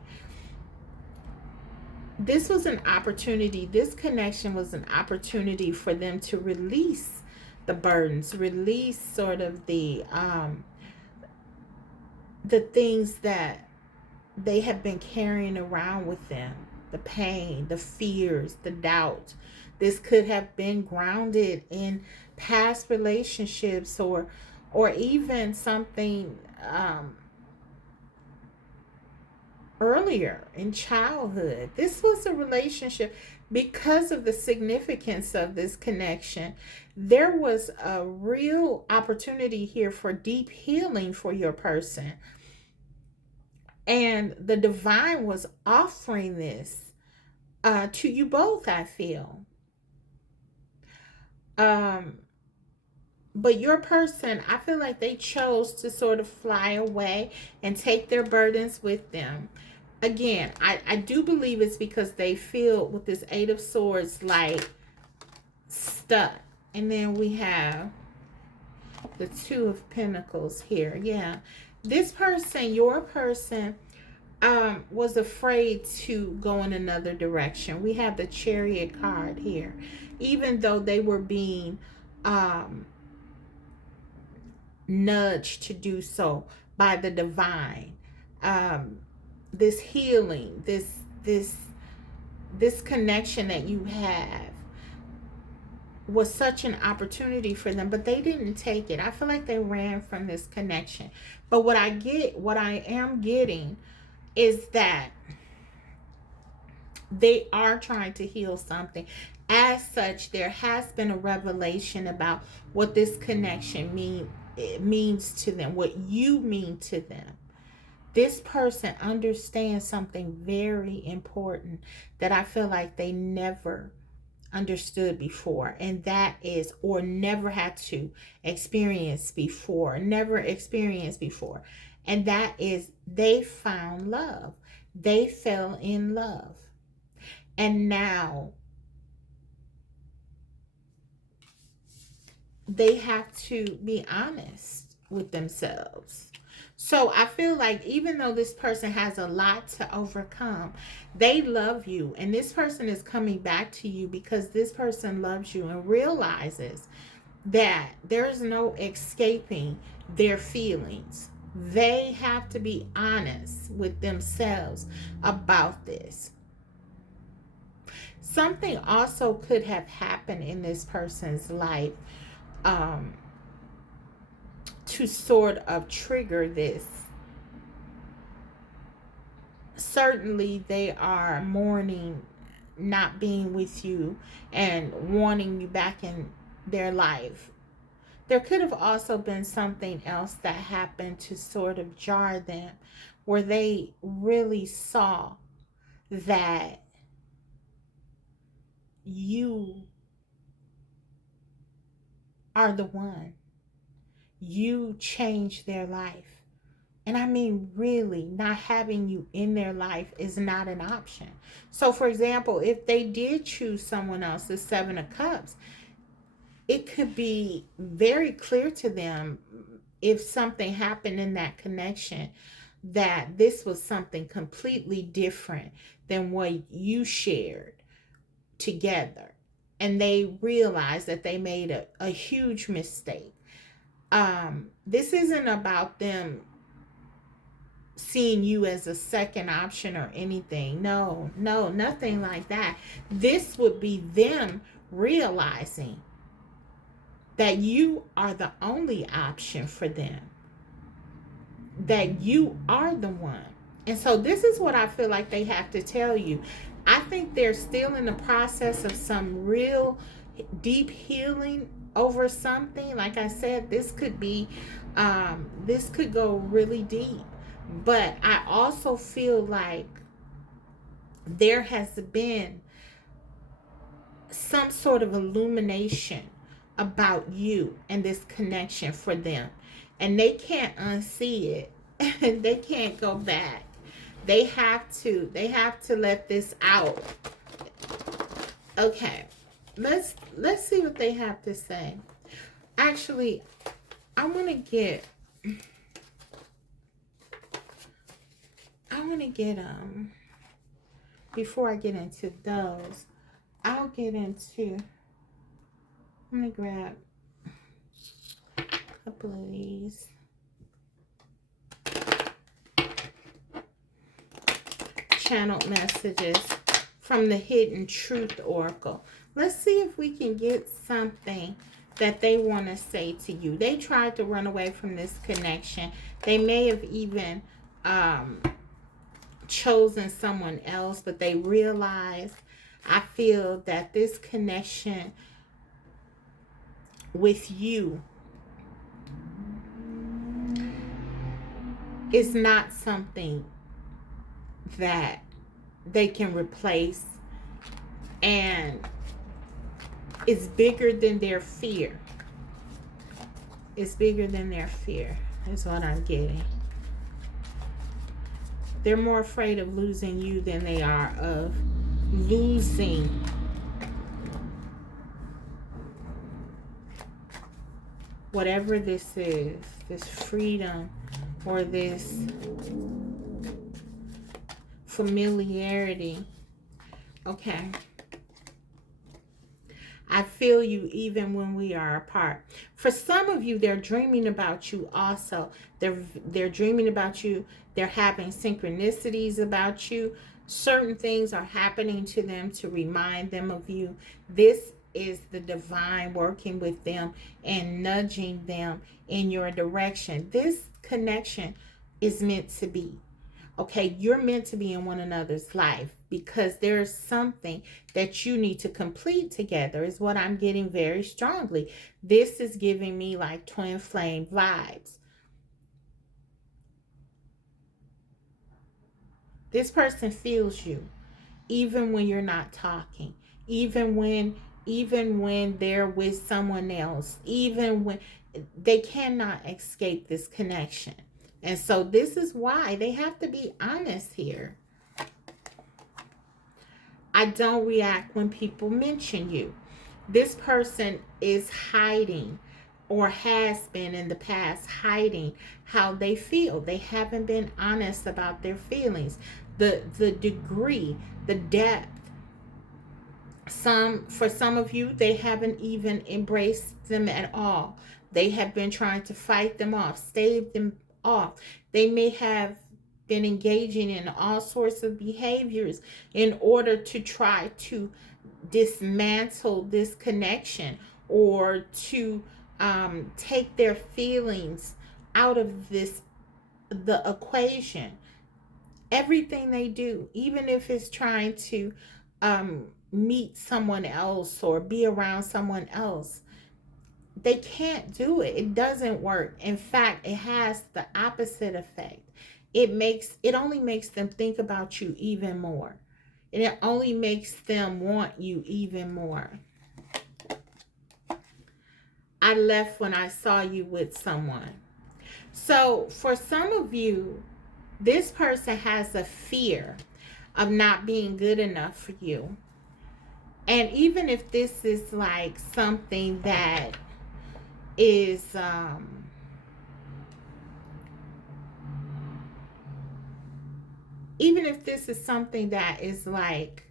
this was an opportunity. This connection was an opportunity for them to release the burdens, release sort of the things that they have been carrying around with them, the pain, the fears, the doubt. This could have been grounded in past relationships or even something earlier in childhood. This was a relationship. Because of the significance of this connection, there was a real opportunity here for deep healing for your person. And the divine was offering this to you both, I feel. But your person, I feel like they chose to sort of fly away and take their burdens with them. Again, I do believe it's because they feel with this Eight of Swords like stuck. And then we have the Two of Pentacles here. Yeah. This person, your person, was afraid to go in another direction. We have the Chariot card here. Even though they were being nudged to do so by the divine. This healing, this connection that you have was such an opportunity for them, but they didn't take it. I feel like they ran from this connection. But what I am getting is that they are trying to heal something. As such, there has been a revelation about what this connection means to them, what you mean to them. This person understands something very important that I feel like they never understood before, and that is, or never had to experience before, and that is they found love. They fell in love. And now they have to be honest with themselves. So I feel like even though this person has a lot to overcome, they love you. And this person is coming back to you because this person loves you and realizes that there is no escaping their feelings. They have to be honest with themselves about this. Something also could have happened in this person's life to sort of trigger this. Certainly they are mourning not being with you and wanting you back in their life. There could have also been something else that happened to sort of jar them, where they really saw that you are the one. You changed their life. And I mean, really, not having you in their life is not an option. So, for example, if they did choose someone else, the Seven of Cups, it could be very clear to them if something happened in that connection that this was something completely different than what you shared together. And they realized that they made a huge mistake. This isn't about them seeing you as a second option or anything. No, no, nothing like that. This would be them realizing that you are the only option for them, that you are the one. And so this is what I feel like they have to tell you. I think they're still in the process of some real deep healing over something. Like I said, this could go really deep. But I also feel like there has been some sort of illumination about you and this connection for them. And they can't unsee it. And they can't go back. They have to let this out. Okay. Let's see what they have to say. Actually, I want to get before I get into those, I'm going to grab a couple of these. Channeled messages from the Hidden Truth Oracle. Let's see if we can get something that they want to say to you. They tried to run away from this connection. They may have even chosen someone else, but they realized, I feel that this connection with you is not something that they can replace, and it's bigger than their fear. It's bigger than their fear, is what I'm getting. They're more afraid of losing you than they are of losing whatever this is, this freedom or this familiarity. Okay. I feel you even when we are apart. For some of you, they're dreaming about you also. They're dreaming about you. They're having synchronicities about you. Certain things are happening to them to remind them of you. This is the divine working with them and nudging them in your direction. This connection is meant to be. Okay, you're meant to be in one another's life because there's something that you need to complete together, is what I'm getting very strongly. This is giving me like twin flame vibes. This person feels you even when you're not talking, even when they're with someone else, even when they cannot escape this connection. And so this is why they have to be honest here. I don't react when people mention you. This person is hiding, or has been in the past hiding how they feel. They haven't been honest about their feelings. The degree, the depth. For some of you, they haven't even embraced them at all. They have been trying to fight them off, stave them off. They may have been engaging in all sorts of behaviors in order to try to dismantle this connection, or to take their feelings out of the equation. Everything they do, even if it's trying to meet someone else or be around someone else, they can't do it. It doesn't work. In fact, it has the opposite effect. It only makes them think about you even more. And it only makes them want you even more. I left when I saw you with someone. So for some of you, this person has a fear of not being good enough for you. And even if this is like something that is even if this is something that is like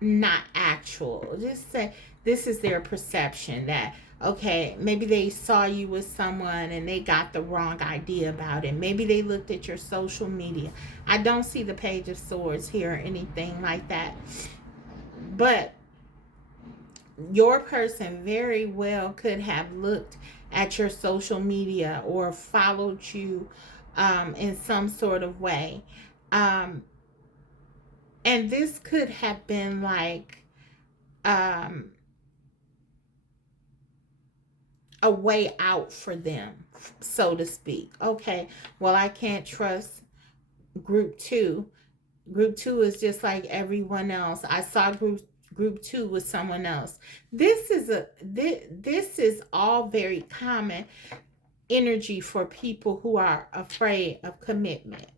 not actual, just say this is their perception that, okay, maybe they saw you with someone and they got the wrong idea about it. Maybe they looked at your social media. I don't see the Page of Swords here or anything like that, but your person very well could have looked at your social media or followed you in some sort of way. Um, and this could have been like um, a way out for them, so to speak. Okay, well, I can't trust group two. Group two is just like everyone else. I saw group two with someone else. This is all very common energy for people who are afraid of commitment.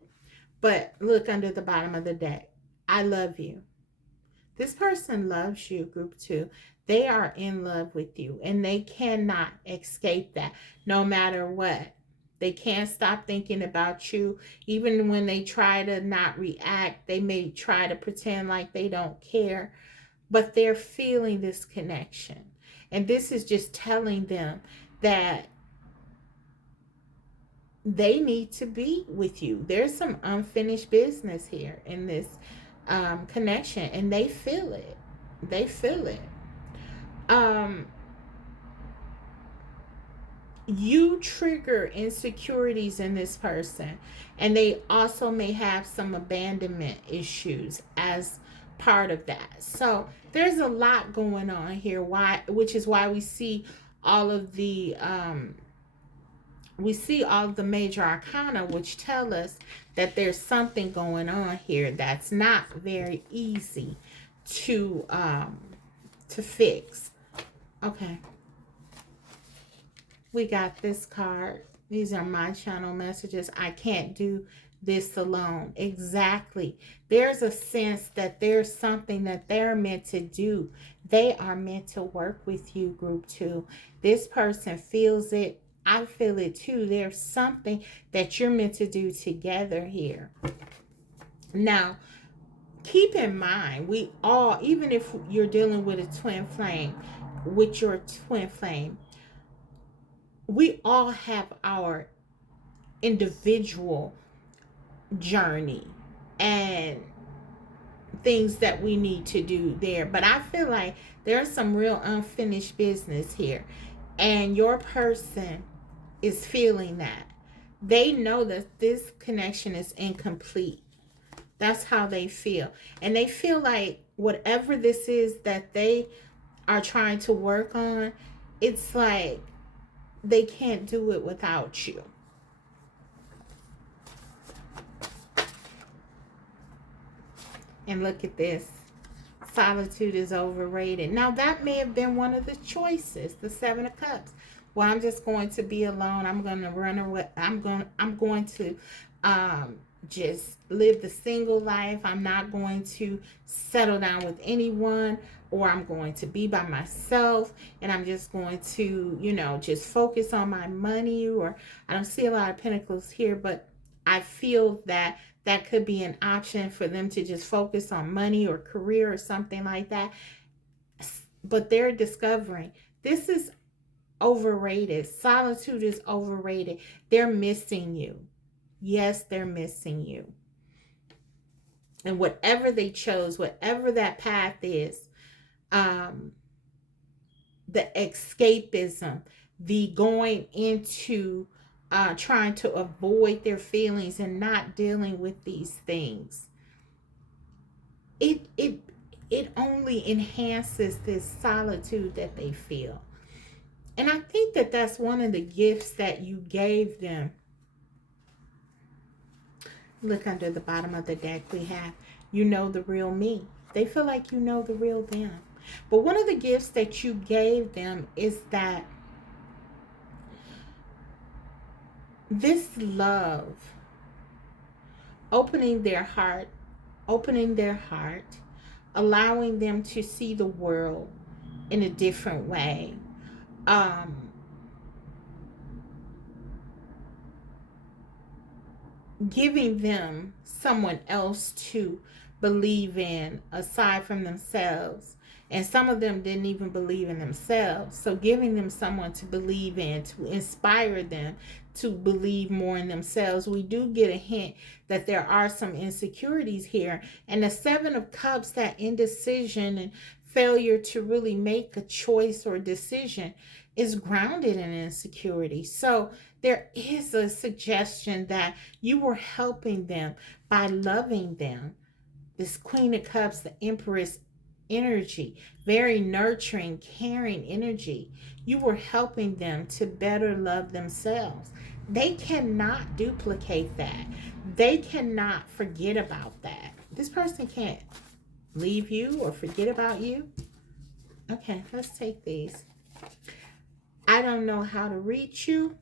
But look under the bottom of the deck. I love you. This person loves you, group two. They are in love with you and they cannot escape that no matter what. They can't stop thinking about you. Even when they try to not react, they may try to pretend like they don't care, but they're feeling this connection. And this is just telling them that they need to be with you. There's some unfinished business here in this connection, and they feel it. They feel it. Um, you trigger insecurities in this person, and they also may have some abandonment issues as part of that. So there's a lot going on here. Why? Which is why we see all of the major arcana, which tell us that there's something going on here that's not very easy to fix. Okay, we got this card. These are my channel messages. I can't do this alone. Exactly. There's a sense that there's something that they're meant to do. They are meant to work with you, group two. This person feels it. I feel it too. There's something that you're meant to do together here. Now, keep in mind, we all, even if you're dealing with a twin flame, with your twin flame, we all have our individual journey and things that we need to do there. But I feel like there's some real unfinished business here. And your person is feeling that. They know that this connection is incomplete. That's how they feel. And they feel like whatever this is that they are trying to work on, it's like they can't do it without you. And look at this. Solitude is overrated. Now that may have been one of the choices, the Seven of Cups. Well, I'm just going to be alone. I'm going to run away. I'm going to just live the single life. I'm not going to settle down with anyone, or I'm going to be by myself, and I'm just going to, just focus on my money. Or I don't see a lot of pentacles here, but I feel that that could be an option for them to just focus on money or career or something like that. But they're discovering this is overrated. Solitude is overrated. They're missing you. Yes, they're missing you. And whatever they chose, whatever that path is, the escapism, the going into trying to avoid their feelings and not dealing with these things, it only enhances this solitude that they feel. And I think that that's one of the gifts that you gave them. Look under the bottom of the deck. We have, you know the real me. They feel like you know the real them. But one of the gifts that you gave them is that this love, opening their heart, allowing them to see the world in a different way. giving them someone else to believe in aside from themselves. And some of them didn't even believe in themselves. So giving them someone to believe in, to inspire them to believe more in themselves. We do get a hint that there are some insecurities here. And the Seven of Cups, that indecision and failure to really make a choice or decision, is grounded in insecurity. So there is a suggestion that you were helping them by loving them. This Queen of Cups, the Empress energy, very nurturing, caring energy. You were helping them to better love themselves. They cannot duplicate that. They cannot forget about that. This person can't leave you or forget about you. Okay, let's take these. I don't know how to reach you.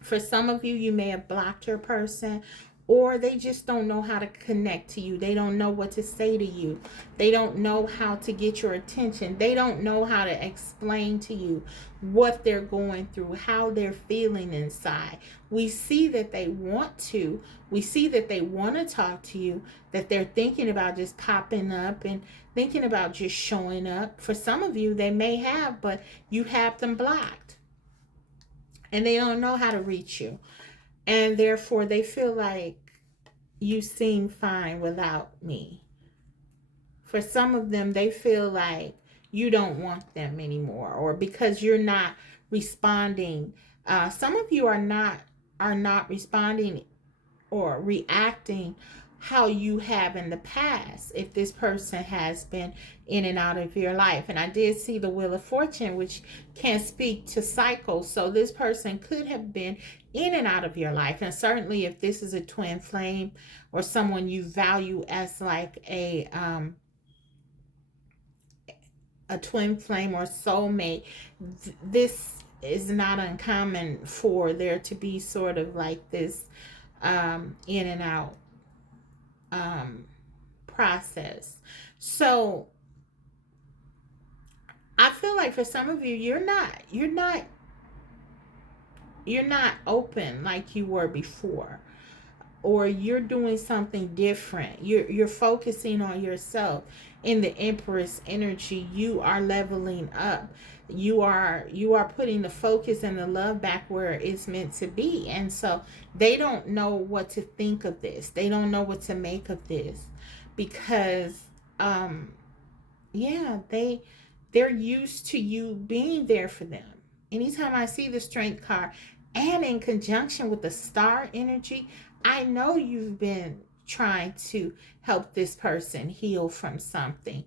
For some of you, you may have blocked your person, or they just don't know how to connect to you. They don't know what to say to you. They don't know how to get your attention. They don't know how to explain to you what they're going through, how they're feeling inside. We see that they want to. We see that they want to talk to you, that they're thinking about just popping up and thinking about just showing up. For some of you, they may have, but you have them blocked. And they don't know how to reach you. And therefore, they feel like you seem fine without me. For some of them, they feel like you don't want them anymore, or because you're not responding. Some of you are not responding or reacting how you have in the past, if this person has been in and out of your life. And I did see the Wheel of Fortune, which can speak to cycles. So this person could have been in and out of your life. And certainly if this is a twin flame or someone you value as like a twin flame or soulmate, this is not uncommon for there to be sort of like this in and out process. So I feel like for some of you, you're not open like you were before, or you're doing something different. You're focusing on yourself. In the Empress energy, you are leveling up. You are putting the focus and the love back where it's meant to be. And so they don't know what to think of this. They don't know what to make of this, because yeah, they're used to you being there for them. Anytime I see the Strength card and in conjunction with the Star energy, I know you've been trying to help this person heal from something.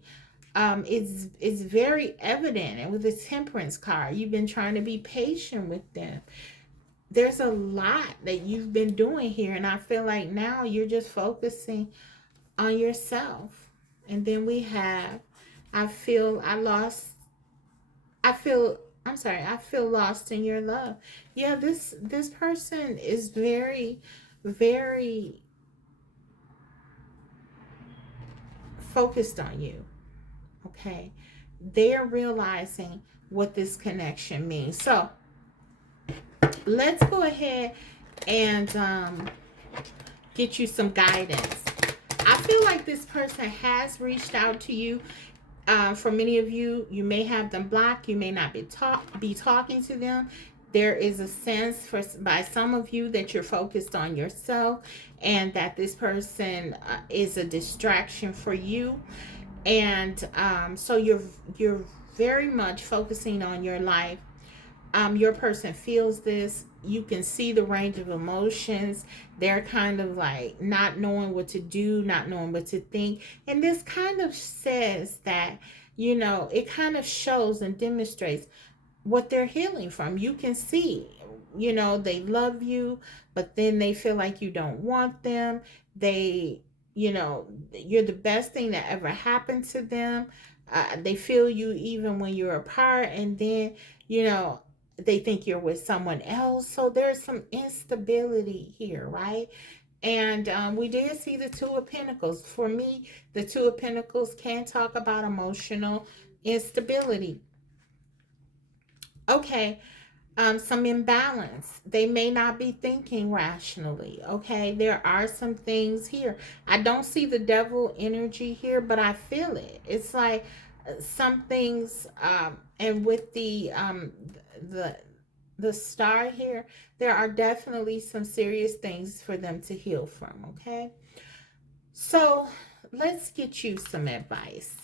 It's very evident. And with the Temperance card, you've been trying to be patient with them. There's a lot that you've been doing here, and I feel like now you're just focusing on yourself. And then we have, I feel I lost I feel I'm sorry, I feel lost in your love. Yeah, this person is very, very focused on you. Okay. They're realizing what this connection means. So let's go ahead and get you some guidance. I feel like this person has reached out to you. For many of you, you may have them blocked. You may not be talking to them. There is a sense by some of you that you're focused on yourself, and that this person is a distraction for you. And so you're very much focusing on your life. Your person feels this. You can see the range of emotions. They're kind of like not knowing what to do, not knowing what to think. And this kind of says that, it kind of shows and demonstrates what they're healing from. You can see, they love you, but then they feel like you don't want them. They, you're the best thing that ever happened to them. They feel you even when you're apart, and then, they think you're with someone else. So there's some instability here, right? And we did see the Two of Pentacles. For me, the Two of Pentacles can talk about emotional instability. Okay, some imbalance. They may not be thinking rationally. Okay, there are some things here. I don't see the devil energy here, but I feel it. It's like some things, and with the the star here, there are definitely some serious things for them to heal from. Okay, so let's get you some advice.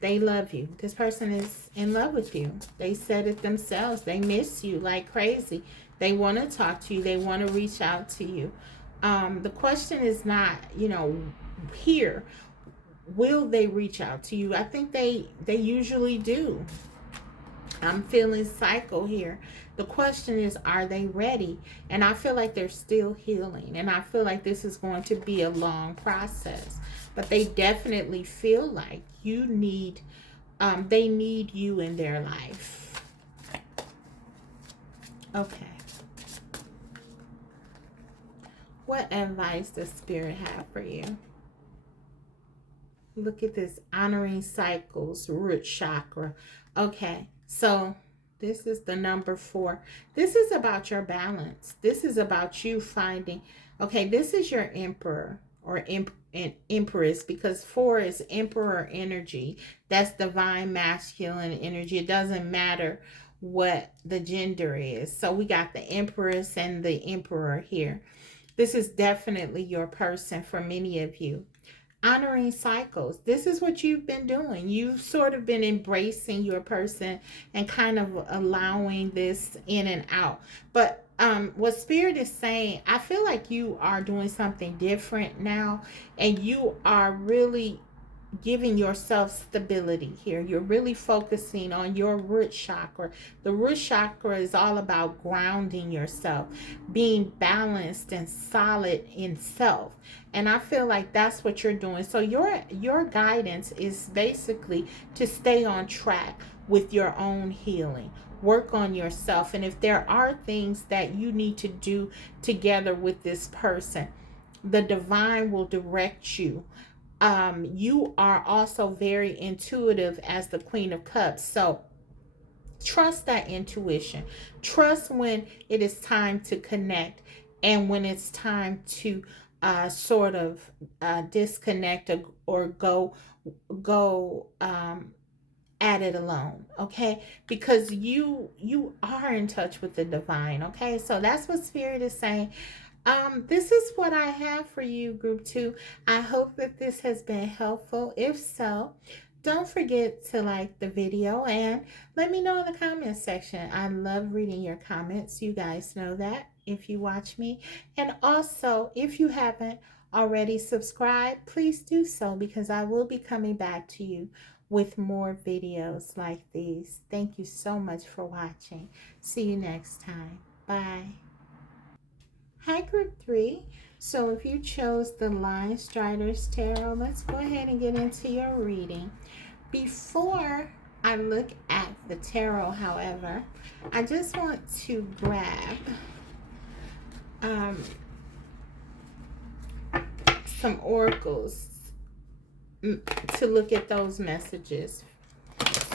They love you. This person is in love with you. They said it themselves. They miss you like crazy. They want to talk to you. They want to reach out to you. The question is not, here. Will they reach out to you? I think they usually do. I'm feeling cycle here. The question is, are they ready? And I feel like they're still healing. And I feel like this is going to be a long process. But they definitely feel like they need you in their life. Okay. What advice does Spirit have for you? Look at this, honoring cycles, root chakra. Okay, so this is the number 4. This is about your balance. This is about you finding, okay, this is your emperor or empress, because 4 is emperor energy. That's divine masculine energy. It doesn't matter what the gender is. So we got the empress and the emperor here. This is definitely your person for many of you. Honoring cycles. This is what you've been doing. You've sort of been embracing your person and kind of allowing this in and out. But what Spirit is saying, I feel like you are doing something different now, and you are really giving yourself stability here. You're really focusing on your root chakra. The root chakra is all about grounding yourself, being balanced and solid in self. And I feel like that's what you're doing. So your guidance is basically to stay on track with your own healing. Work on yourself. And if there are things that you need to do together with this person, the divine will direct you. You are also very intuitive as the Queen of Cups. So trust that intuition. Trust when it is time to connect and when it's time to sort of disconnect or go at it alone. Okay, because you are in touch with the divine. Okay, so that's what Spirit is saying. This is what I have for you, Group 2. I hope that this has been helpful. If so, don't forget to like the video and let me know in the comments section. I love reading your comments. You guys know that if you watch me. And also, if you haven't already subscribed, please do so, because I will be coming back to you with more videos like these. Thank you so much for watching. See you next time. Bye. Hi, Group 3. So if you chose the Line Striders Tarot, let's go ahead and get into your reading. Before I look at the tarot, however, I just want to grab some oracles to look at those messages.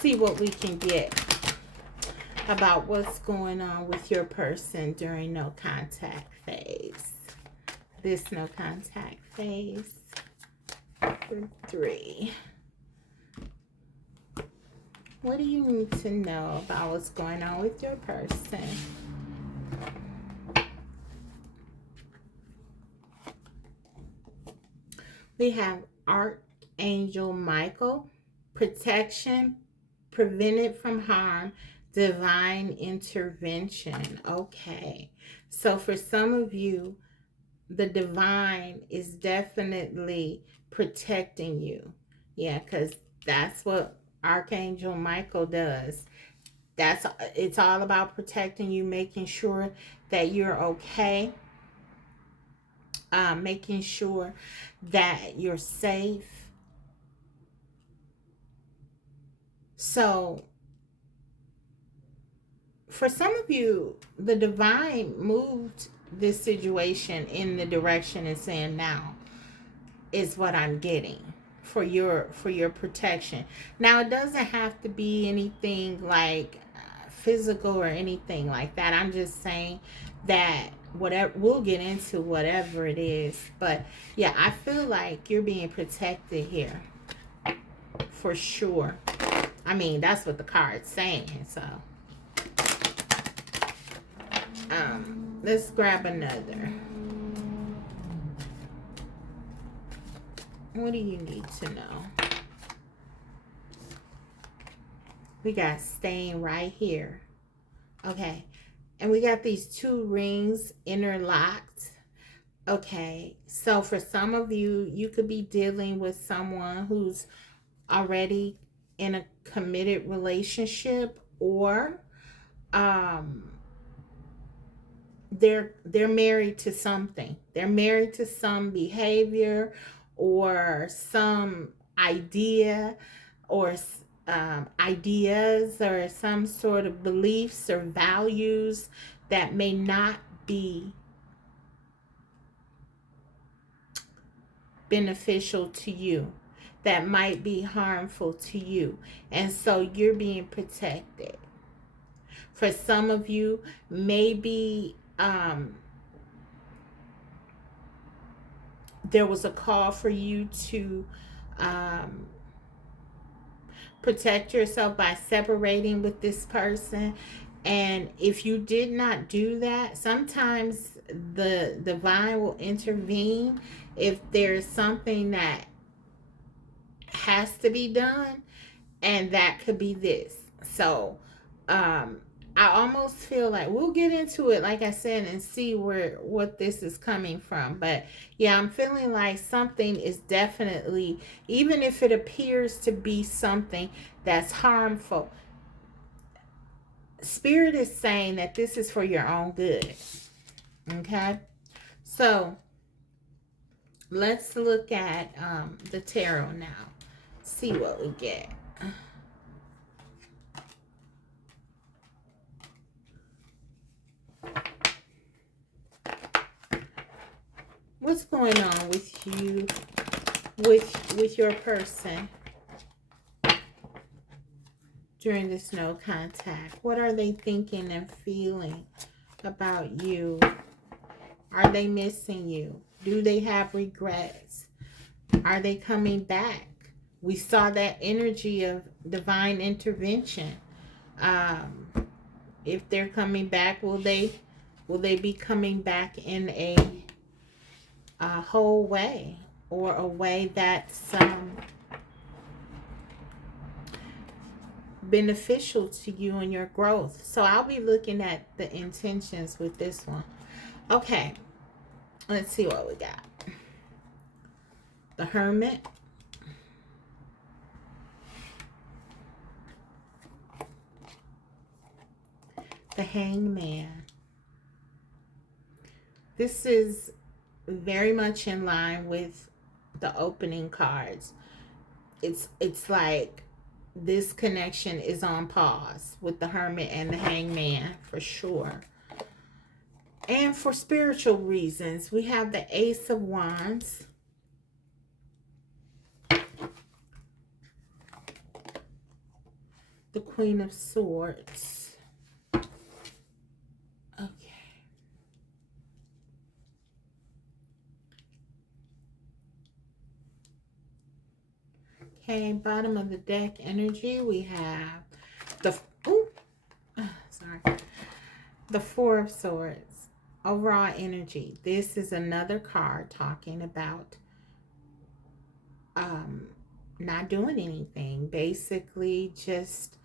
See what we can get about what's going on with your person during no contact phase. This no contact phase. Group 3. What do you need to know about what's going on with your person? We have Archangel Michael, protection, prevented from harm, divine intervention. Okay, so for some of you, the divine is definitely protecting you. Yeah, because that's what Archangel Michael does. It's all about protecting you, making sure that you're okay, making sure that you're safe. So for some of you, the divine moved this situation in the direction it's in now, is what I'm getting for your protection. Now, it doesn't have to be anything like physical or anything like that. I'm just saying that whatever, we'll get into whatever it is. But yeah, I feel like you're being protected here for sure. I mean, that's what the card's saying. So let's grab another. What do you need to know? We got staying right here. Okay. And we got these two rings interlocked. Okay. So for some of you, you could be dealing with someone who's already in a committed relationship, or they're married to something. They're married to some behavior or some idea, or ideas, or some sort of beliefs or values that may not be beneficial to you, that might be harmful to you. And so you're being protected. For some of you, maybe there was a call for you to protect yourself by separating with this person. And if you did not do that, sometimes the divine will intervene if there's something that has to be done, and that could be this. So I almost feel like we'll get into it, like I said, and see what this is coming from. But yeah, I'm feeling like something is definitely, even if it appears to be something that's harmful, Spirit is saying that this is for your own good. Okay? So let's look at the tarot now. See what we get. What's going on with you, with your person during this no contact? What are they thinking and feeling about you? Are they missing you? Do they have regrets? Are they coming back? We saw that energy of divine intervention. If they're coming back, will they be coming back in a whole way, or a way that's beneficial to you and your growth? So I'll be looking at the intentions with this one. Okay, let's see what we got. The Hermit, the Hangman. This is very much in line with the opening cards. It's like this connection is on pause with the Hermit and the Hangman for sure. And for spiritual reasons, we have the Ace of Wands, the Queen of Swords. Okay, bottom of the deck energy, we have the the Four of Swords. Overall energy. This is another card talking about not doing anything, basically just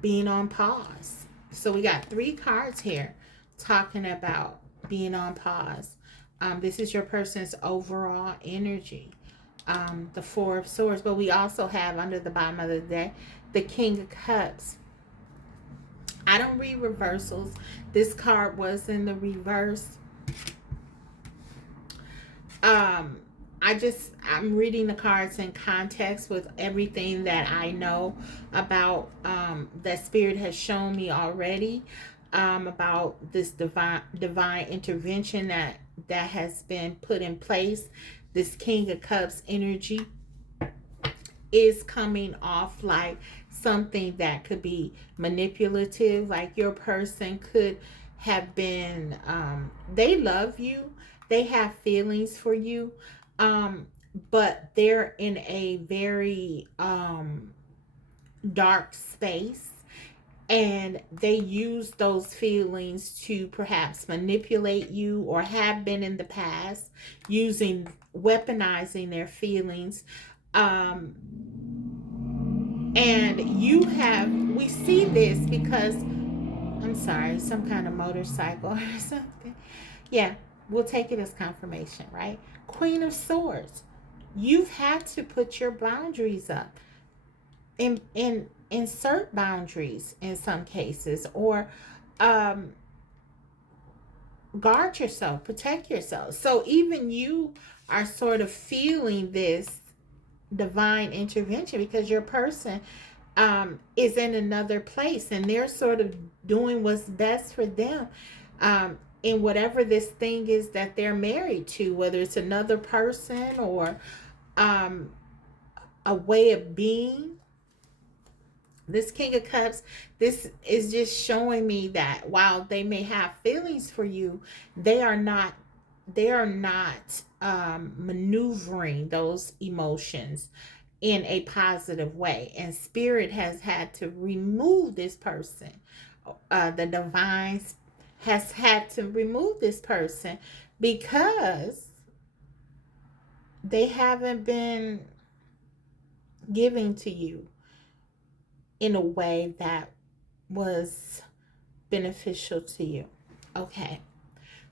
being on pause. So we got 3 cards here talking about being on pause. This is your person's overall energy. The Four of Swords, but we also have under the bottom of the deck the King of Cups. I don't read reversals. This card was in the reverse. I'm reading the cards in context with everything that I know about that Spirit has shown me already about this divine intervention that has been put in place. This King of Cups energy is coming off like something that could be manipulative. Like your person could have been, they love you, they have feelings for you, um, but they're in a very dark space, and they use those feelings to perhaps manipulate you, or have been in the past using, weaponizing their feelings. um and you have, we see this because, I'm sorry, some kind of motorcycle or something. Yeah, we'll take it as confirmation, right? Queen of Swords, you've had to put your boundaries up, and insert boundaries in some cases, or um guard yourself, protect yourself. So even you are sort of feeling this divine intervention because your person is in another place, and they're sort of doing what's best for them, in whatever this thing is that they're married to, whether it's another person or um, a way of being. This King of Cups, this is just showing me that while they may have feelings for you, they are not, maneuvering those emotions in a positive way. And spirit has had to remove this person. The divine has had to remove this person because they haven't been giving to you in a way that was beneficial to you. Okay,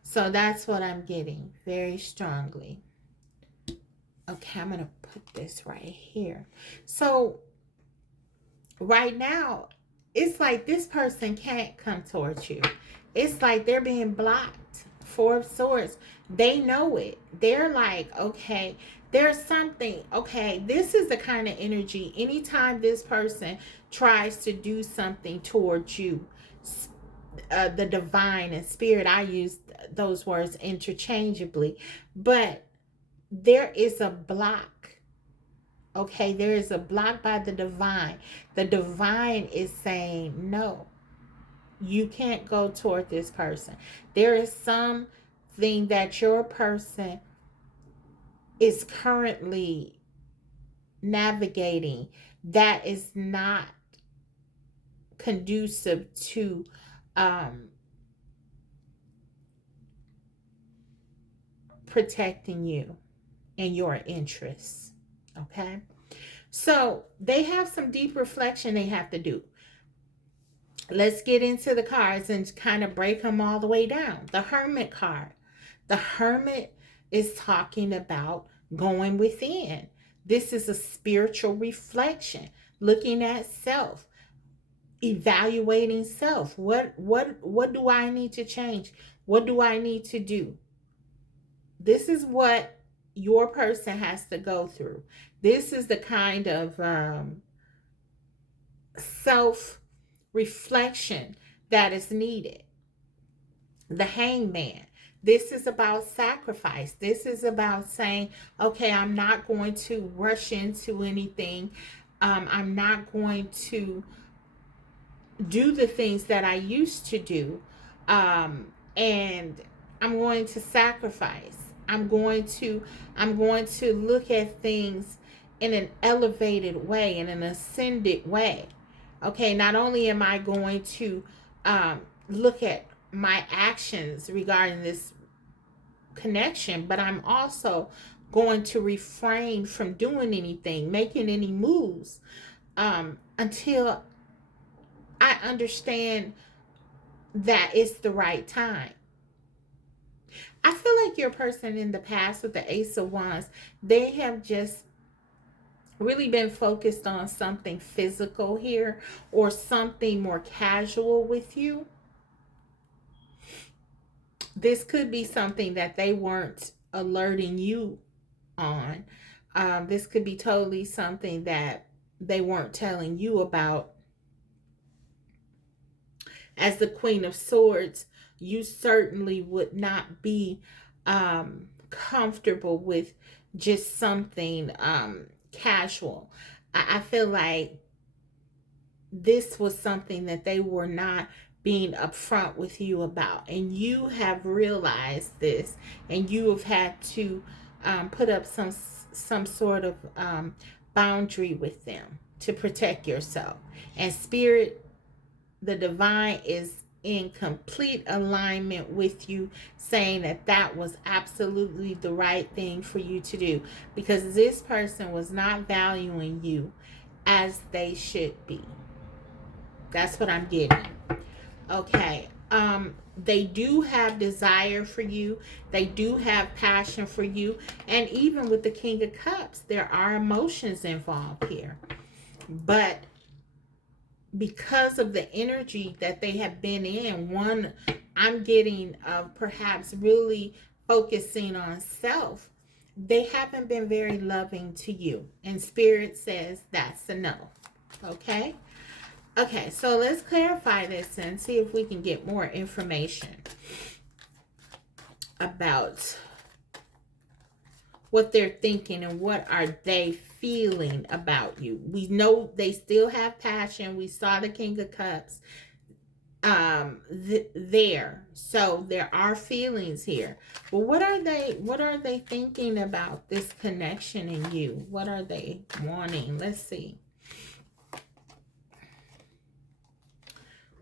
so that's what I'm getting very strongly. Okay, I'm going to put this right here. So, right now, it's like this person can't come towards you. It's like they're being blocked. Four of Swords. They know it. They're like, okay, there's something. Okay, this is the kind of energy. Anytime this person tries to do something towards you, the divine and spirit, I use those words interchangeably, but there is a block. Okay, there is a block by the divine. The divine is saying, no, you can't go toward this person. There is something that your person is currently navigating that is not conducive to um, protecting you and your interests. Okay, so they have some deep reflection they have to do. Let's get into the cards and kind of break them all the way down. The Hermit card. The Hermit is talking about going within. This is a spiritual reflection, looking at self, evaluating self. What do I need to change? What do I need to do? This is what your person has to go through. This is the kind of self reflection that is needed. The Hangman. This is about sacrifice. This is about saying, okay, I'm not going to rush into anything. I'm not going to do the things that I used to do. And I'm going to sacrifice. I'm going to look at things in an elevated way, in an ascended way. Okay, not only am I going to look at my actions regarding this connection, but I'm also going to refrain from doing anything, making any moves, until I understand that it's the right time. I feel like your person in the past with the Ace of Wands, they have just really been focused on something physical here, or something more casual with you. This could be something that they weren't alerting you on. This could be totally something that they weren't telling you about. As the Queen of Swords, you certainly would not be comfortable with just something casual. I feel like this was something that they were not being upfront with you about, and you have realized this, and you have had to put up some sort of boundary with them to protect yourself. And spirit, the divine, is in complete alignment with you, saying that that was absolutely the right thing for you to do, because this person was not valuing you as they should be. That's what I'm getting. Okay. They do have desire for you. They do have passion for you. And even with the King of Cups, there are emotions involved here. But because of the energy that they have been in, one, I'm getting perhaps really focusing on self, they haven't been very loving to you. And Spirit says that's a no. Okay? Okay, so let's clarify this and see if we can get more information about what they're thinking and what are they feeling about you. We know they still have passion. We saw the King of Cups there. So there are feelings here. But what are they thinking about this connection in you? What are they wanting? Let's see.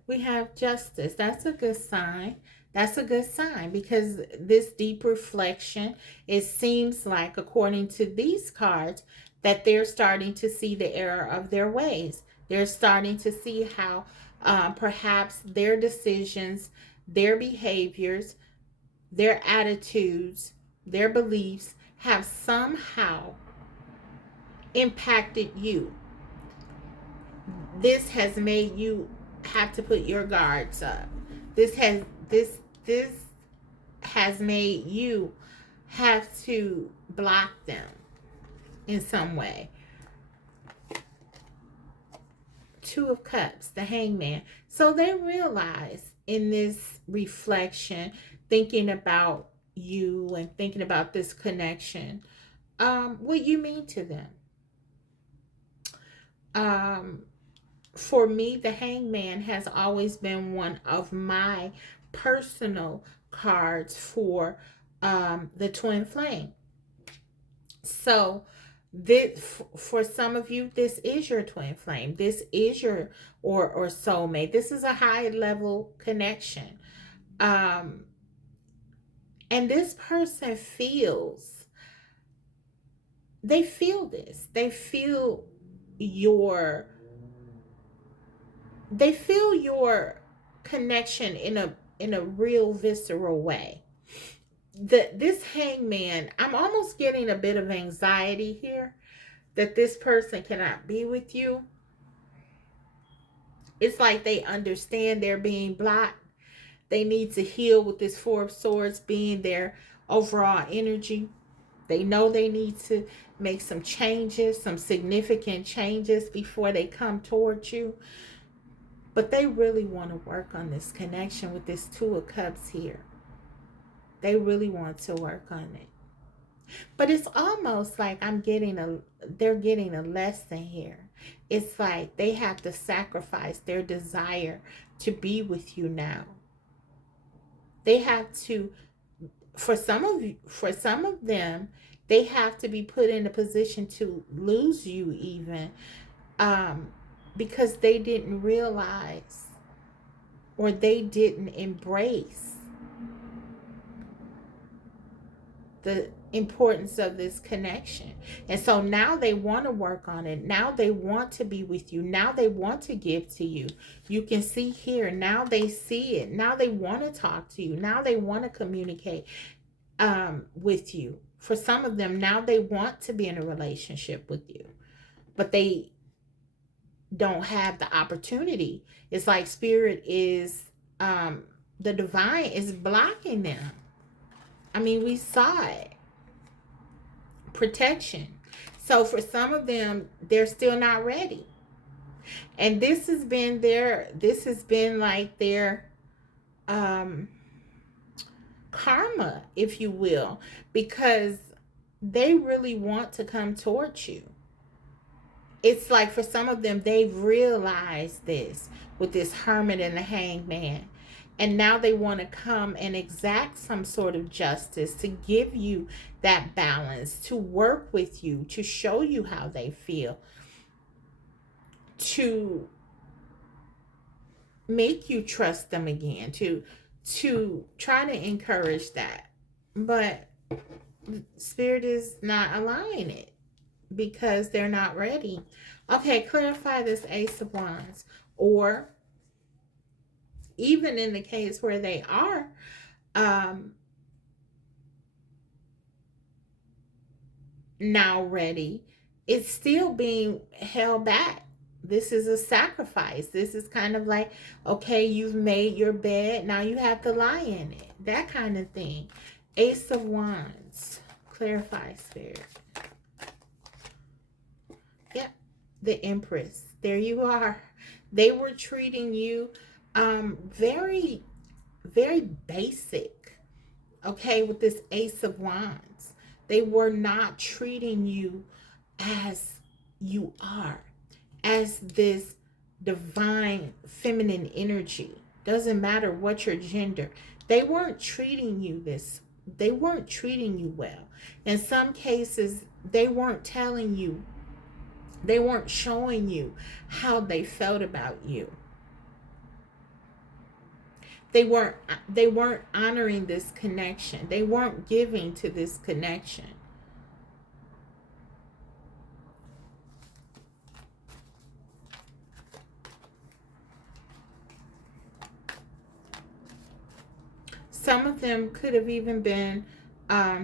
We have Justice. That's a good sign. That's a good sign, because this deep reflection, it seems like, according to these cards, that they're starting to see the error of their ways. They're starting to see how perhaps their decisions, their behaviors, their attitudes, their beliefs have somehow impacted you. This has made you have to put your guards up. This has made you have to block them in some way. Two of Cups, the Hangman. So they realize in this reflection, thinking about you and thinking about this connection, what you mean to them. For me, the Hangman has always been one of my personal cards for the twin flame. So this, for some of you, this is your twin flame. This is your or soulmate. This is a high level connection. And this person feels, they feel this. Your they feel your connection in a real visceral way. This Hangman, I'm almost getting a bit of anxiety here that this person cannot be with you. It's like they understand they're being blocked. They need to heal with this Four of Swords being their overall energy. They know they need to make some changes, some significant changes before they come towards you. But they really want to work on this connection with this Two of Cups here. They really want to work on it. But it's almost like they're getting a lesson here. It's like they have to sacrifice their desire to be with you now. They have to, for some of them, they have to be put in a position to lose you even, because they didn't realize or they didn't embrace the importance of this connection. And so now they want to work on it. Now they want to be with you. Now they want to give to you. You can see here, now they see it. Now they want to talk to you. Now they want to communicate with you. For some of them, now they want to be in a relationship with you, but they don't have the opportunity. It's like Spirit is, the divine is blocking them. I mean, we saw it. Protection. So for some of them, they're still not ready. And this has been like their karma, if you will, because they really want to come towards you. it's like for some of them, they've realized this with this hermit and the hangman. And now they want to come and exact some sort of justice to give you that balance, to work with you, to show you how they feel, to make you trust them again, to try to encourage that. But Spirit is not allowing it because they're not ready. Okay, clarify this Ace of Wands. Or even in the case where they are um, now ready, it's still being held back. This is a sacrifice. This is kind of like, okay, you've made your bed, now you have to lie in it. That kind of thing. Ace of Wands. Clarify, Spirit. Yep, the Empress. There you are. They were treating you very, very basic. Okay, with this Ace of Wands. They were not treating you as you are, as this divine feminine energy. Doesn't matter what your gender. They weren't treating you this. They weren't treating you well. In some cases, they weren't telling you, they weren't showing you how they felt about you. They weren't honoring this connection. They weren't giving to this connection. Some of them could have even been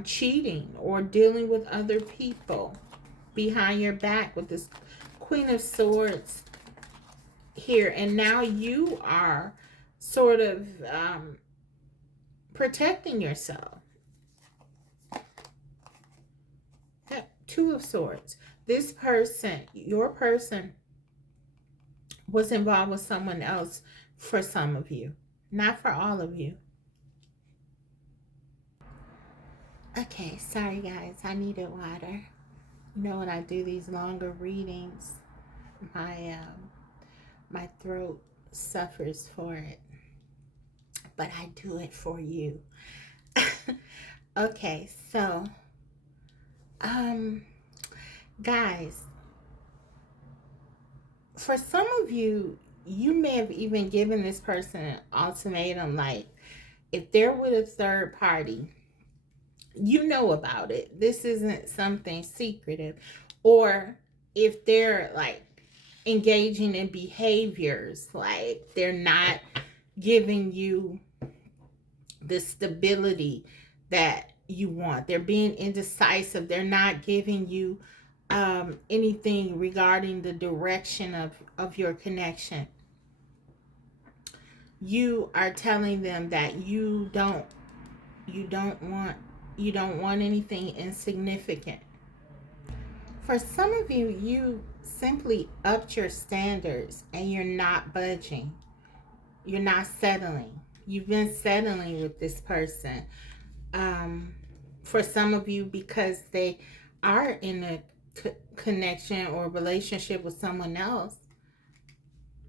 cheating or dealing with other people behind your back with this Queen of Swords here. And now you are sort of protecting yourself. Two of Swords. This person, your person, was involved with someone else for some of you. Not for all of you. Okay, sorry guys, I needed water. You know, when I do these longer readings, my throat suffers for it. But I do it for you. Okay, so guys, for some of you, you may have even given this person an ultimatum, like if they're with a third party, you know about it. This isn't something secretive. Or if they're like engaging in behaviors, like they're not giving you the stability that you want, they're being indecisive, they're not giving you anything regarding the direction of your connection. You are telling them that you don't want anything insignificant. For some of you, you simply upped your standards and you're not budging. You're not settling. You've been settling with this person. For some of you, because they are in a connection or relationship with someone else.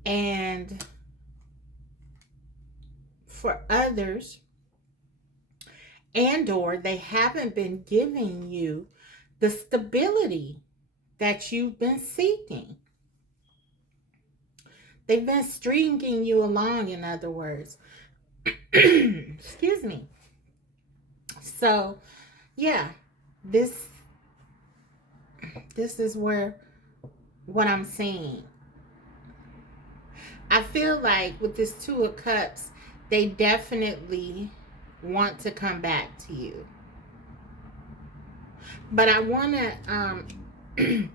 And for others, and or they haven't been giving you the stability that you've been seeking. They've been stringing you along, in other words. Excuse me. So, yeah, this is what I'm seeing. I feel like with this Two of Cups, they definitely want to come back to you. But I want to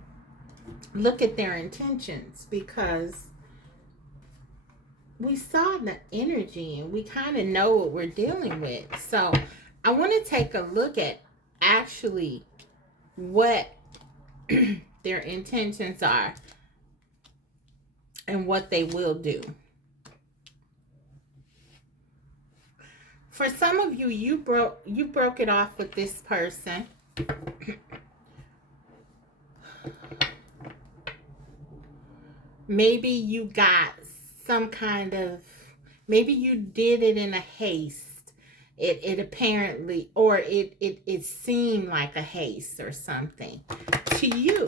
look at their intentions, because we saw the energy and we kind of know what we're dealing with. So I want to take a look at actually what their intentions are and what they will do. For some of you, you broke it off with this person. Maybe you got some kind of, maybe you did it in a haste. It apparently, or it seemed like a haste or something to you,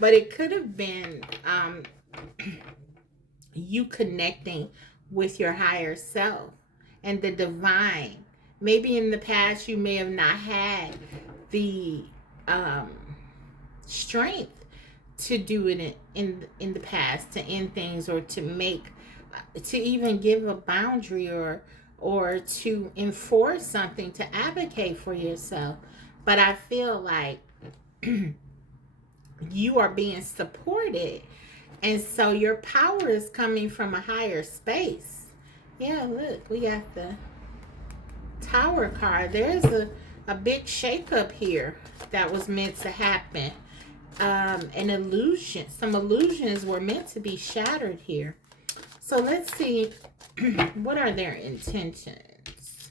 but it could have been you connecting with your higher self and the divine. Maybe in the past you may have not had the um, strength to do it in the past, to end things, or to make, to even give a boundary, or to enforce something, to advocate for yourself. But I feel like you are being supported, and so your power is coming from a higher space. Yeah, look, we got the Tower card. There's a big shakeup here that was meant to happen. An illusion, some illusions were meant to be shattered here. So let's see, what are their intentions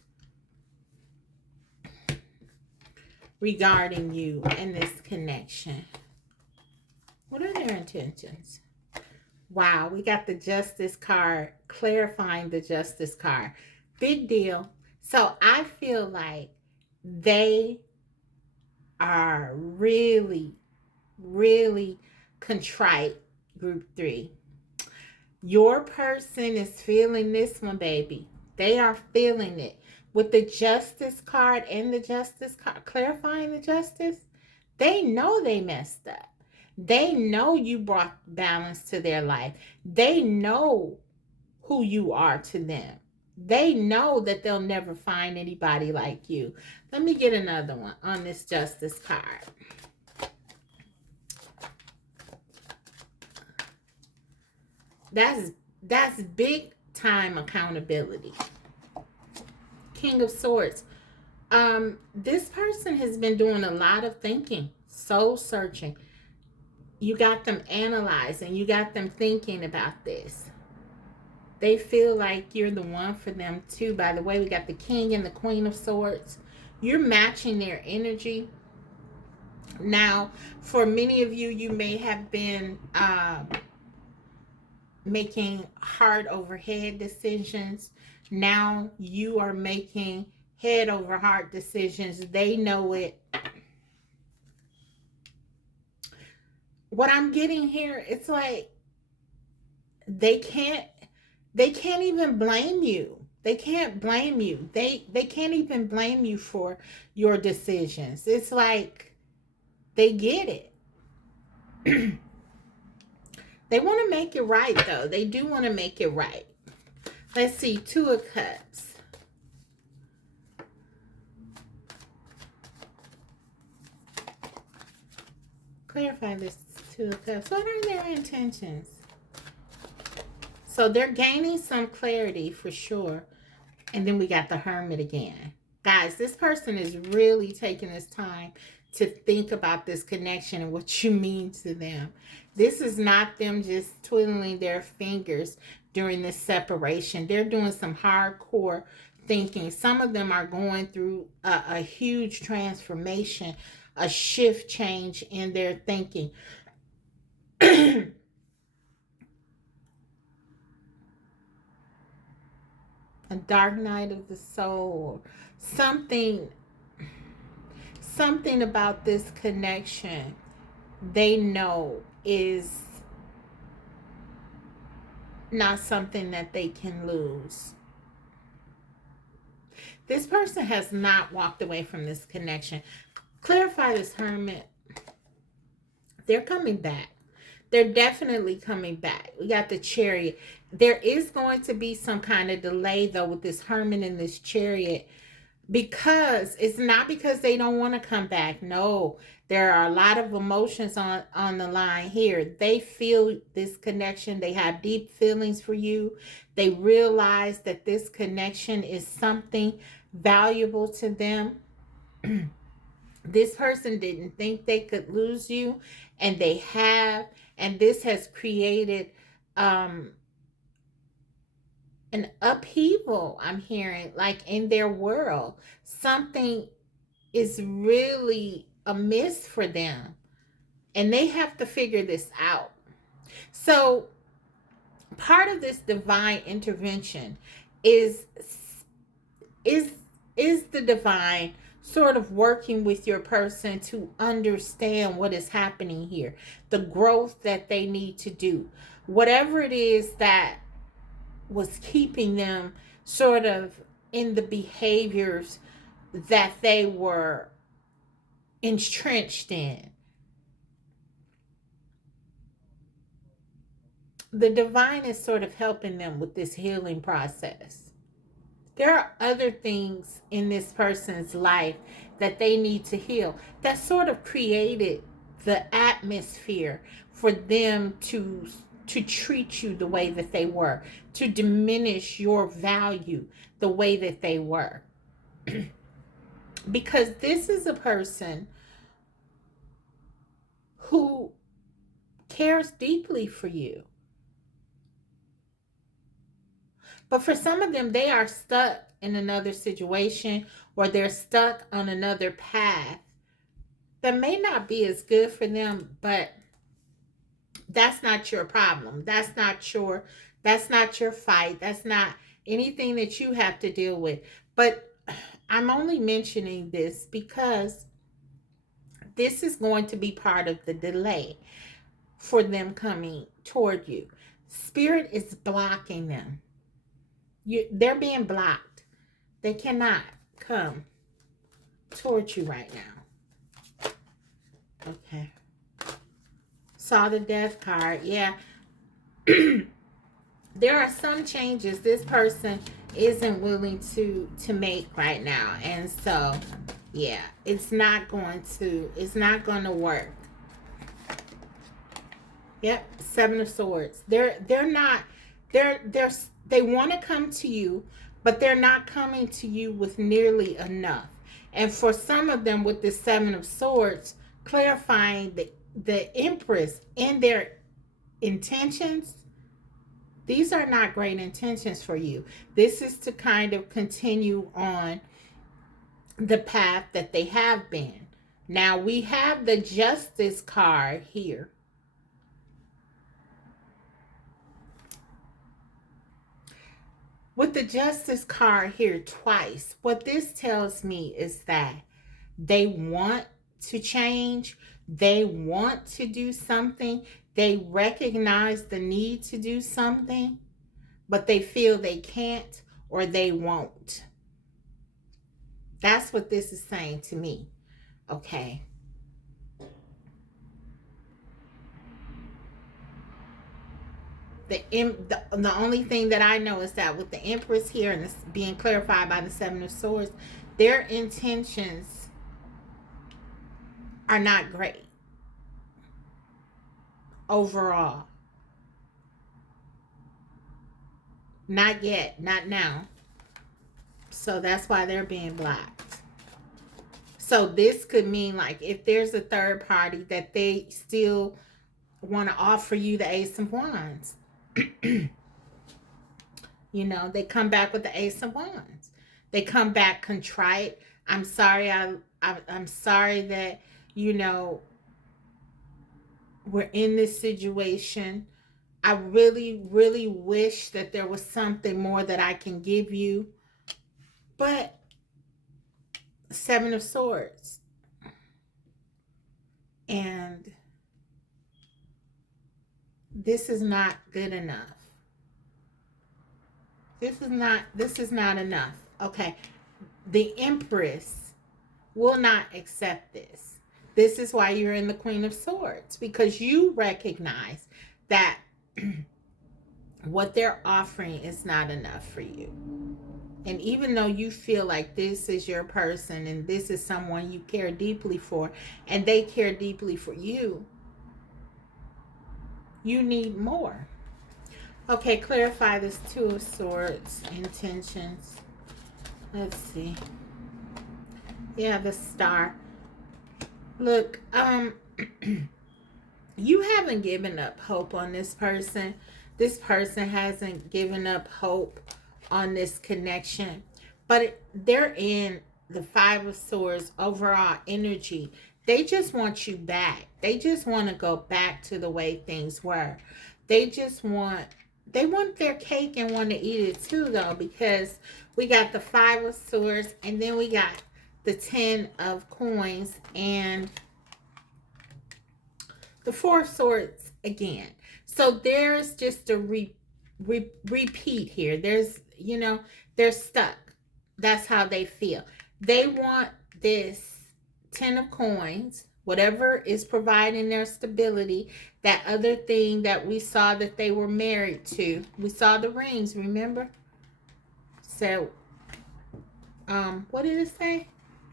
regarding you and this connection? What are their intentions? Wow, we got the Justice card, clarifying the Justice card. Big deal. So I feel like they are really, really contrite, group 3. Your person is feeling this one, baby. They are feeling it. With the Justice card and the Justice card, clarifying the Justice, they know they messed up. They know you brought balance to their life. They know who you are to them. They know that they'll never find anybody like you. Let me get another one on this Justice card. That's big time accountability. King of Swords. This person has been doing a lot of thinking, soul searching. You got them analyzing, you got them thinking about this. They feel like you're the one for them too. By the way, we got the King and the Queen of Swords. You're matching their energy. Now, for many of you, you may have been making heart over head decisions. Now you are making head over heart decisions. They know it. What I'm getting here, it's like they can't even blame you. They can't blame you. They can't even blame you for your decisions. It's like they get it. They want to make it right, though. They do want to make it right. Let's see, Two of Cups. Clarify this Two of Cups. What are their intentions? So they're gaining some clarity for sure. And then we got the Hermit again. Guys, this person is really taking this time to think about this connection and what you mean to them. This is not them just twiddling their fingers during this separation. They're doing some hardcore thinking. Some of them are going through a huge transformation, a shift change in their thinking. A dark night of the soul. Something about this connection they know is not something that they can lose. This person has not walked away from this connection. Clarify this Hermit. They're coming back. They're definitely coming back. We got the Chariot. There is going to be some kind of delay, though, with this Hermit and this Chariot, because it's not because they don't want to come back. No, there are a lot of emotions on the line here. They feel this connection. They have deep feelings for you. They realize that this connection is something valuable to them. This person didn't think they could lose you, and they have. And this has created an upheaval, I'm hearing, like in their world. Something is really amiss for them, and they have to figure this out. So part of this divine intervention is is is the divine sort of working with your person to understand what is happening here, the growth that they need to do, whatever it is that was keeping them sort of in the behaviors that they were entrenched in. The divine is sort of helping them with this healing process. There are other things in this person's life that they need to heal that sort of created the atmosphere for them to treat you the way that they were, to diminish your value the way that they were. Because this is a person who cares deeply for you. But for some of them, they are stuck in another situation, or they're stuck on another path that may not be as good for them, but that's not your problem. That's not your fight. That's not anything that you have to deal with. But I'm only mentioning this because this is going to be part of the delay for them coming toward you. Spirit is blocking them. They're being blocked. They cannot come towards you right now. Okay. Saw the death card. Yeah. There are some changes this person isn't willing to make right now. And so, yeah, it's not going to work. Yep, Seven of Swords. They want to come to you, but they're not coming to you with nearly enough. And for some of them, with the Seven of Swords, clarifying the Empress in their intentions, these are not great intentions for you. This is to kind of continue on the path that they have been. Now we have the Justice card here. With the Justice card here twice, what this tells me is that they want to change. They want to do something. They recognize the need to do something, but they feel they can't or they won't. That's what this is saying to me. Okay. The only thing that I know is that with the Empress here and this being clarified by the Seven of Swords, their intentions are not great overall. Not yet, not now. So that's why they're being blocked. So this could mean, like, if there's a third party, that they still want to offer you the Ace of Wands. You know, they come back with the Ace of Wands. They come back contrite. I'm sorry. I'm sorry that, you know, we're in this situation. I really, really wish that there was something more that I can give you. But Seven of Swords. And this is not good enough. This is not enough. Okay. The Empress will not accept this. This is why you're in the Queen of Swords, because you recognize that what they're offering is not enough for you. And even though you feel like this is your person and this is someone you care deeply for and they care deeply for you, you need more. Okay, clarify this Two of Swords intentions. Let's see. Yeah, the Star. Look, you haven't given up hope on this person. This person hasn't given up hope on this connection. But they're in the Five of Swords overall energy. They just want you back. They just want to go back to the way things were. They just want they want their cake and want to eat it too, though, because we got the 5 of Swords, and then we got the 10 of Coins, and the 4 of Swords again. So there's just a repeat here. There's, they're stuck. That's how they feel. They want this 10 of Coins, whatever is providing their stability, that other thing that we saw that they were married to. We saw the rings, remember? So, what did it say?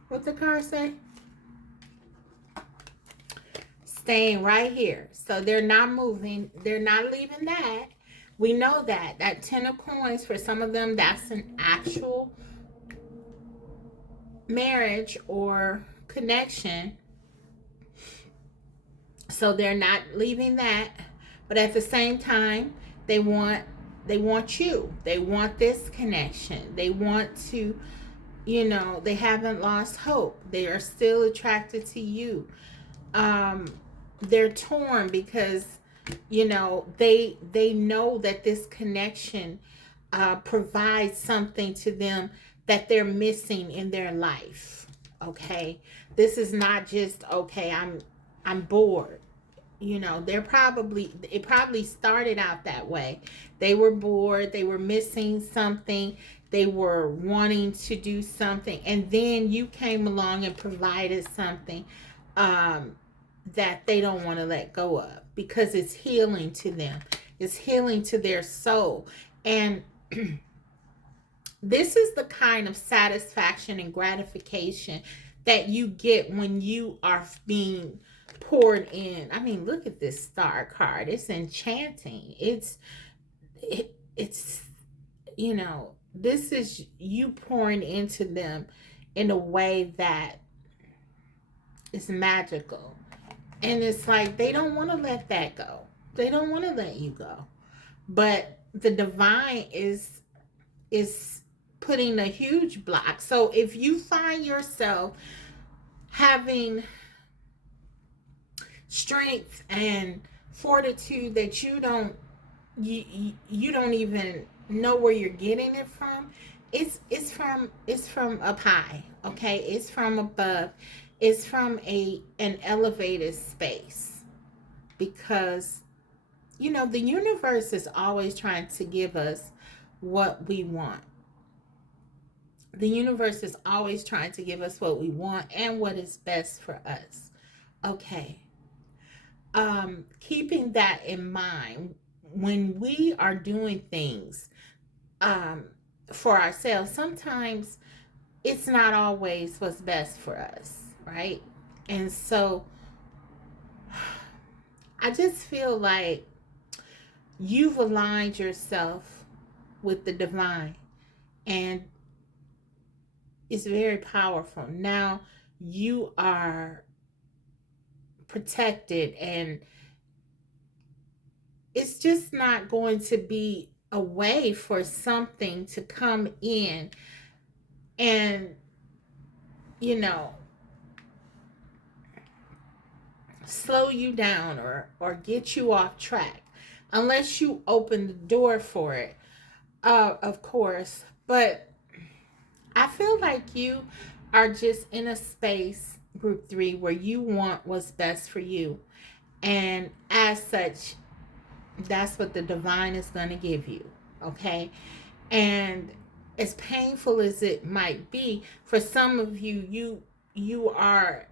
What the card say? Staying right here. So they're not moving. They're not leaving that. We know that. That 10 of Coins, for some of them, that's an actual marriage or connection. So they're not leaving that. But at the same time, they want you. They want this connection. They want to, they haven't lost hope. They are still attracted to you. They're torn because they know that this connection provides something to them that they're missing in their life. Okay, this is not just okay. I'm bored. It probably started out that way. They were bored. They were missing something. They were wanting to do something, and then you came along and provided something. That they don't want to let go of because it's healing to them. It's healing to their soul. And this is the kind of satisfaction and gratification that you get when you are being poured in. I mean, look at this star card. It's enchanting. It's this is you pouring into them in a way that is magical. And it's like they don't want to let that go. They don't want to let you go. But the divine is putting a huge block. So if you find yourself having strength and fortitude that you don't even know where you're getting it from, it's from up high. Okay, it's from above. It's from an elevated space, because the universe is always trying to give us what we want. The universe is always trying to give us what we want and what is best for us. Okay. Keeping that in mind, when we are doing things for ourselves, sometimes it's not always what's best for us, right? And so I just feel like you've aligned yourself with the divine, and it's very powerful. Now you are protected, and it's just not going to be a way for something to come in and slow you down or get you off track, unless you open the door for it, of course. But I feel like you are just in a space, group 3, where you want what's best for you, and as such, that's what the divine is going to give you. Okay. And as painful as it might be for some of you, you are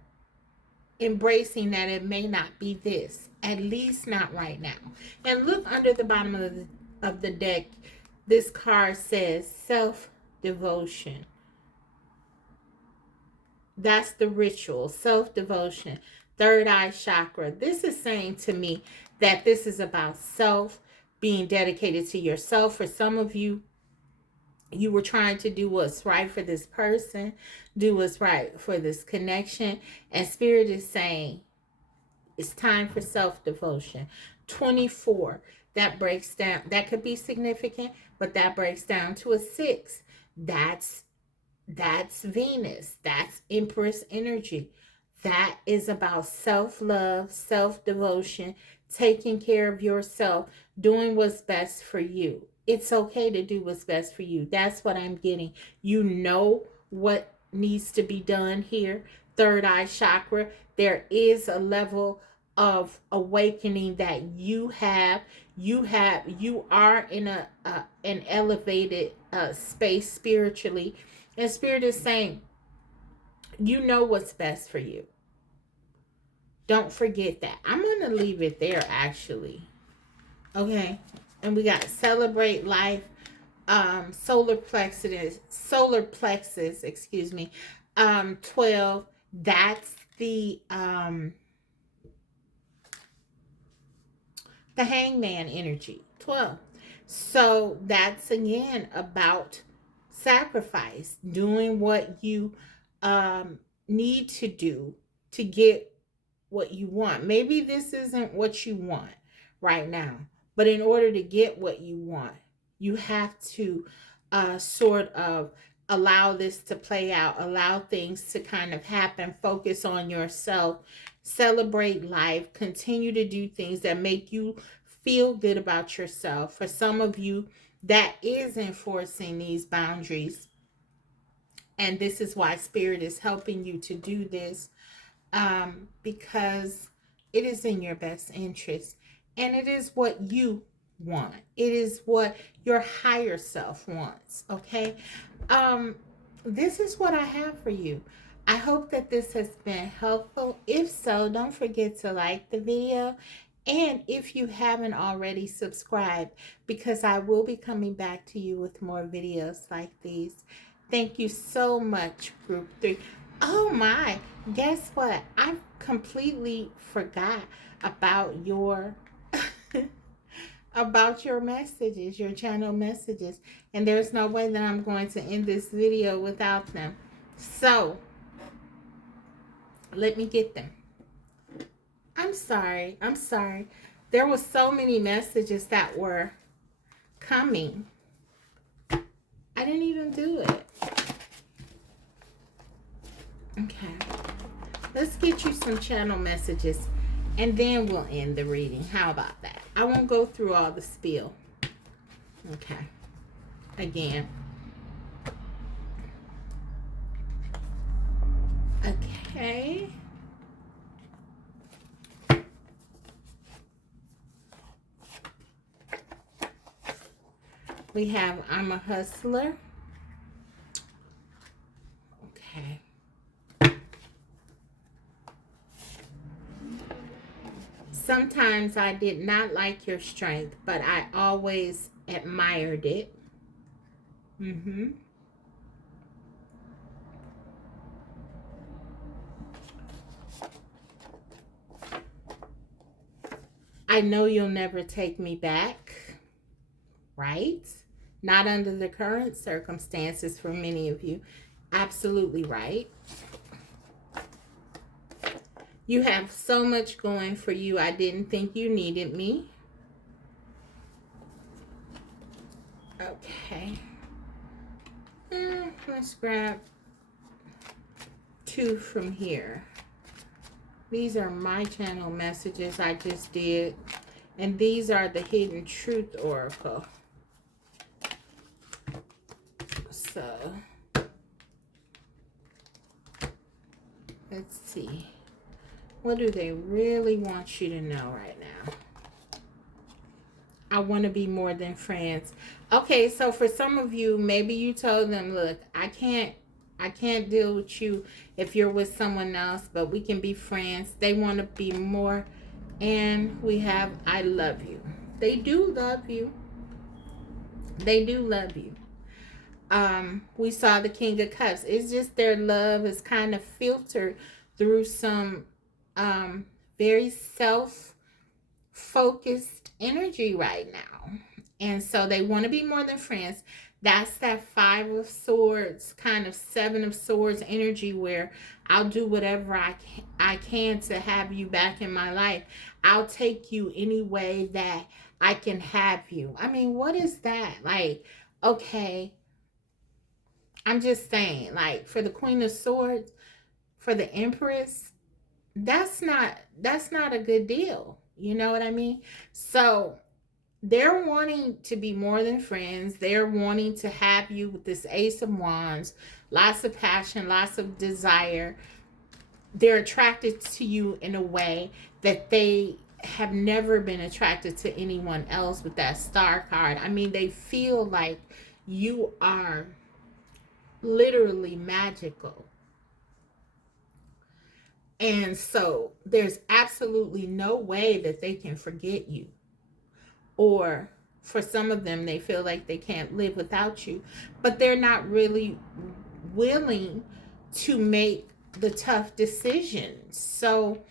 embracing that it may not be this, at least not right now. And look under the bottom of the deck. This card says self devotion. That's the ritual, self devotion, third eye chakra. This is saying to me that this is about self, being dedicated to yourself. For some of you, you were trying to do what's right for this person, do what's right for this connection, and Spirit is saying it's time for self-devotion. 24, that breaks down, that could be significant, but that breaks down to a 6. That's Venus. That's Empress energy. That is about self-love, self-devotion, taking care of yourself, doing what's best for you. It's okay to do what's best for you. That's what I'm getting. You know what needs to be done here. Third eye chakra. There is a level of awakening that you are in a an elevated space spiritually, and spirit is saying you know what's best for you. Don't forget that. I'm going to leave it there actually. Okay. And we got celebrate life, solar plexus, excuse me. 12. That's the hangman energy. 12. So that's again about sacrifice, doing what you need to do to get what you want. Maybe this isn't what you want right now, but in order to get what you want, you have to sort of allow this to play out, allow things to kind of happen, focus on yourself, celebrate life, continue to do things that make you feel good about yourself. For some of you, that is enforcing these boundaries. And this is why Spirit is helping you to do this, because it is in your best interest and it is what you want. It is what your higher self wants. Okay. Um, this is what I have for you. I hope that this has been helpful. If so, don't forget to like the video. And if you haven't already, subscribe, because I will be coming back to you with more videos like these. Thank you so much, Group 3. Oh my, guess what? I completely forgot about your about your messages, your channel messages. And there's no way that I'm going to end this video without them. So, let me get them. I'm sorry. I'm sorry. There were so many messages that were coming. I didn't even do it. Okay. Let's get you some channel messages and then we'll end the reading. How about that? I won't go through all the spiel. Okay. Again. Okay. We have I'm a hustler. Okay. Sometimes I did not like your strength, but I always admired it. I know you'll never take me back. Right? Not under the current circumstances for many of you. Absolutely right. You have so much going for you. I didn't think you needed me. Okay. Let's grab 2 from here. These are my channel messages I just did. And these are the Hidden Truth Oracle. So, let's see. What do they really want you to know right now? I want to be more than friends. Okay, so for some of you, maybe you told them, look, I can't deal with you if you're with someone else, but we can be friends. They want to be more. And we have I love you. They do love you. They do love you. We saw the King of Cups. It's just their love is kind of filtered through some very self-focused energy right now. And so they want to be more than friends. That's that 5 of Swords, kind of 7 of Swords energy where I'll do whatever I can to have you back in my life. I'll take you any way that I can have you. I mean, what is that? Like, okay, I'm just saying, like, for the Queen of Swords, for the Empress, that's not a good deal. You know what I mean? So they're wanting to be more than friends. They're wanting to have you with this Ace of Wands, lots of passion, lots of desire. They're attracted to you in a way that they have never been attracted to anyone else with that star card. I mean, they feel like you are literally magical. And so there's absolutely no way that they can forget you. Or for some of them, they feel like they can't live without you. But they're not really willing to make the tough decisions. So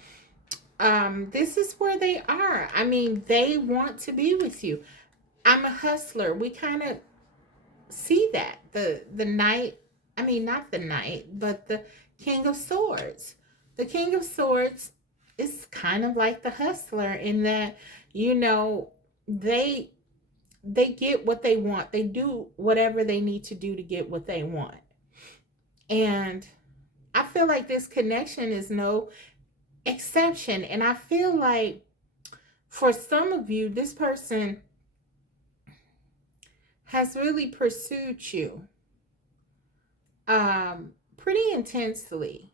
this is where they are. I mean, they want to be with you. I'm a hustler. We kind of see that. The knight, I mean, not the knight, but the King of Swords. The King of Swords is kind of like the hustler in that, you know, they they get what they want. They do whatever they need to do to get what they want. And I feel like this connection is no exception. And I feel like for some of you, this person has really pursued you pretty intensely.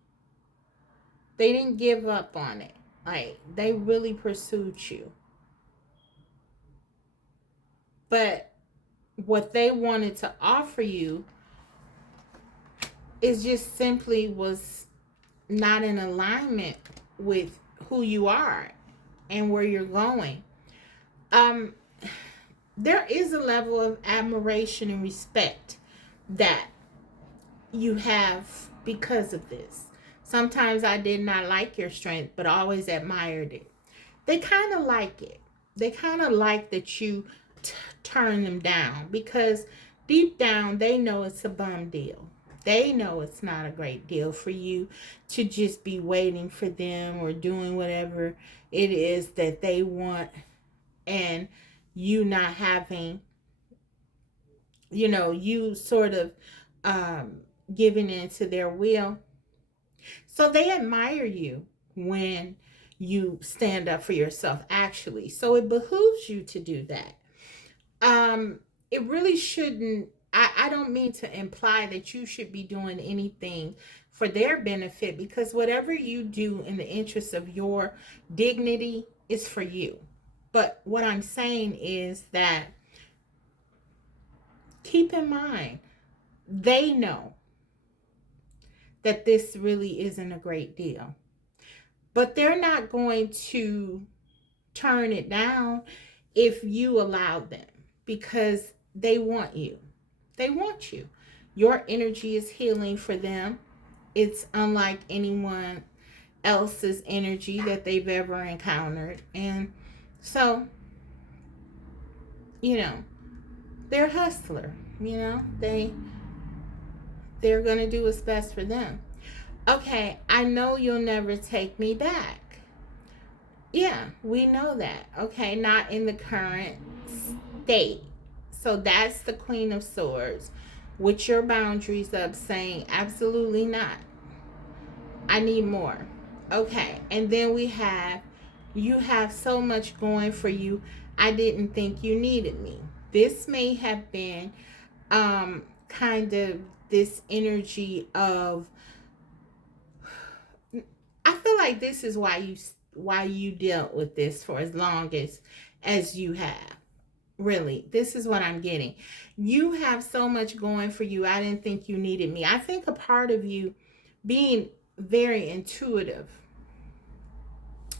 They didn't give up on it. Like, they really pursued you. But what they wanted to offer you is just simply was not in alignment with who you are and where you're going. Um, there is a level of admiration and respect that you have because of this. Sometimes I did not like your strength, but always admired it. They kind of like it. They kind of like that you turn them down because deep down they know it's a bum deal. They know it's not a great deal for you to just be waiting for them or doing whatever it is that they want, and you not having, you sort of giving into their will. So they admire you when you stand up for yourself, actually. So it behooves you to do that. It really shouldn't, I don't mean to imply that you should be doing anything for their benefit, because whatever you do in the interest of your dignity is for you. But what I'm saying is that keep in mind, they know that this really isn't a great deal. But they're not going to turn it down if you allow them, because they want you. They want you. Your energy is healing for them. It's unlike anyone else's energy that they've ever encountered. And so, you know, they're a hustler. They're going to do what's best for them. Okay, I know you'll never take me back. Yeah, we know that. Okay, not in the current state. So that's the Queen of Swords with your boundaries up, saying absolutely not. I need more. Okay, and then you have so much going for you. I didn't think you needed me. This may have been kind of this energy of, I feel like this is why you dealt with this for as long as you have. Really, this is what I'm getting. You have so much going for you. I didn't think you needed me. I think a part of you being very intuitive,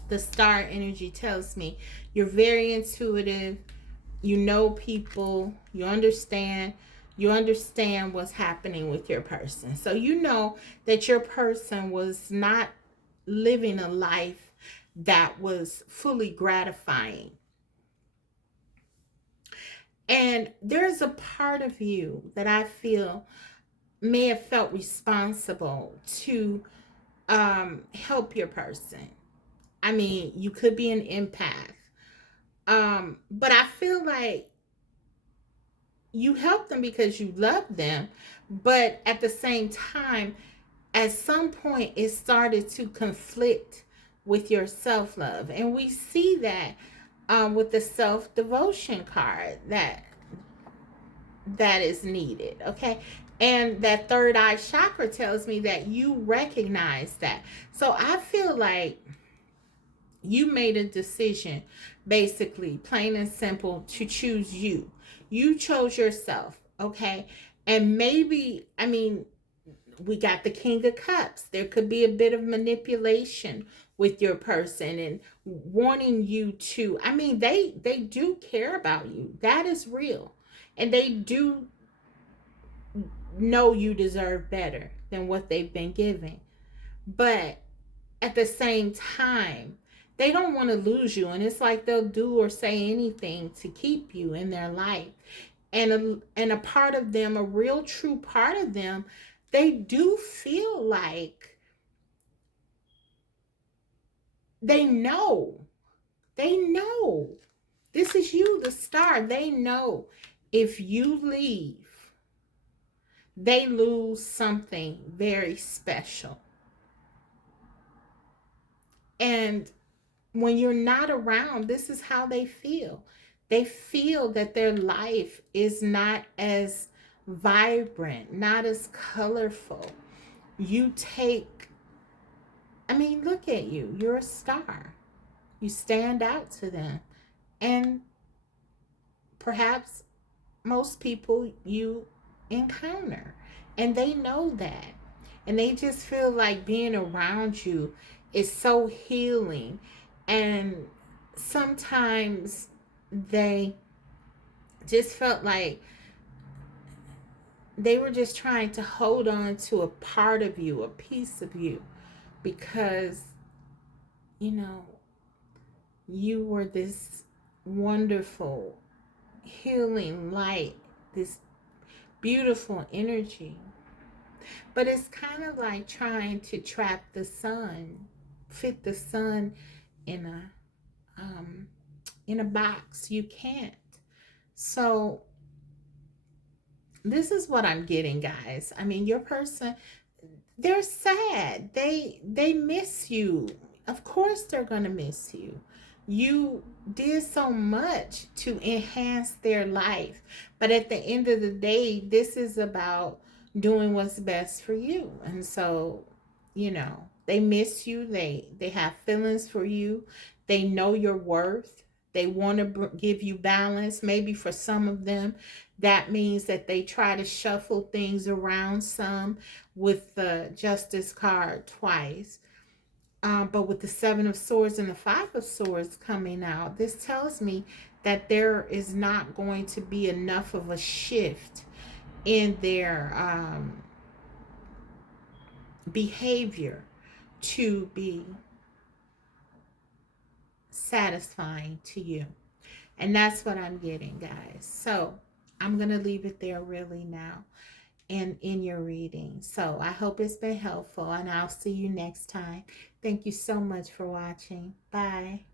the star energy tells me you're very intuitive. You know people. You understand what's happening with your person. So you know that your person was not living a life that was fully gratifying. And there's a part of you that I feel may have felt responsible to help your person. I mean, you could be an empath. But I feel like you help them because you love them. But at the same time, at some point, it started to conflict with your self-love. And we see that with the self-devotion card that is needed. Okay. And that third eye chakra tells me that you recognize that. So I feel like you made a decision, basically, plain and simple, to choose you. You chose yourself. Okay. And maybe, I mean, we got the King of Cups. There could be a bit of manipulation with your person and wanting you to, I mean, they do care about you. That is real. And they do know you deserve better than what they've been giving. But at the same time, they don't want to lose you. And it's like they'll do or say anything to keep you in their life. And a part of them, a real true part of them, they do feel like they know. They know. This is you, the star. They know if you leave, they lose something very special. And when you're not around, this is how they feel. They feel that their life is not as vibrant, not as colorful. You take, I mean, look at you. You're a star. You stand out to them. And perhaps most people you encounter. And they know that. And they just feel like being around you is so healing. And sometimes they just felt like they were just trying to hold on to a part of you, a piece of you, because, you know, you were this wonderful, healing light, this beautiful energy. But it's kind of like trying to trap the sun, fit the sun in a box. You can't. So this is what I'm getting, guys. I mean, your person, they're sad. They miss you. Of course they're going to miss you. You did so much to enhance their life. But at the end of the day, this is about doing what's best for you. And so, you know, they miss you. They have feelings for you. They know your worth. They want to give you balance. Maybe for some of them, that means that they try to shuffle things around some with the Justice card twice. But with the Seven of Swords and the Five of Swords coming out, this tells me that there is not going to be enough of a shift in their behavior to be satisfying to you. And that's what I'm getting, guys. So I'm going to leave it there really now and in your reading. So I hope it's been helpful, and I'll see you next time. Thank you so much for watching. Bye.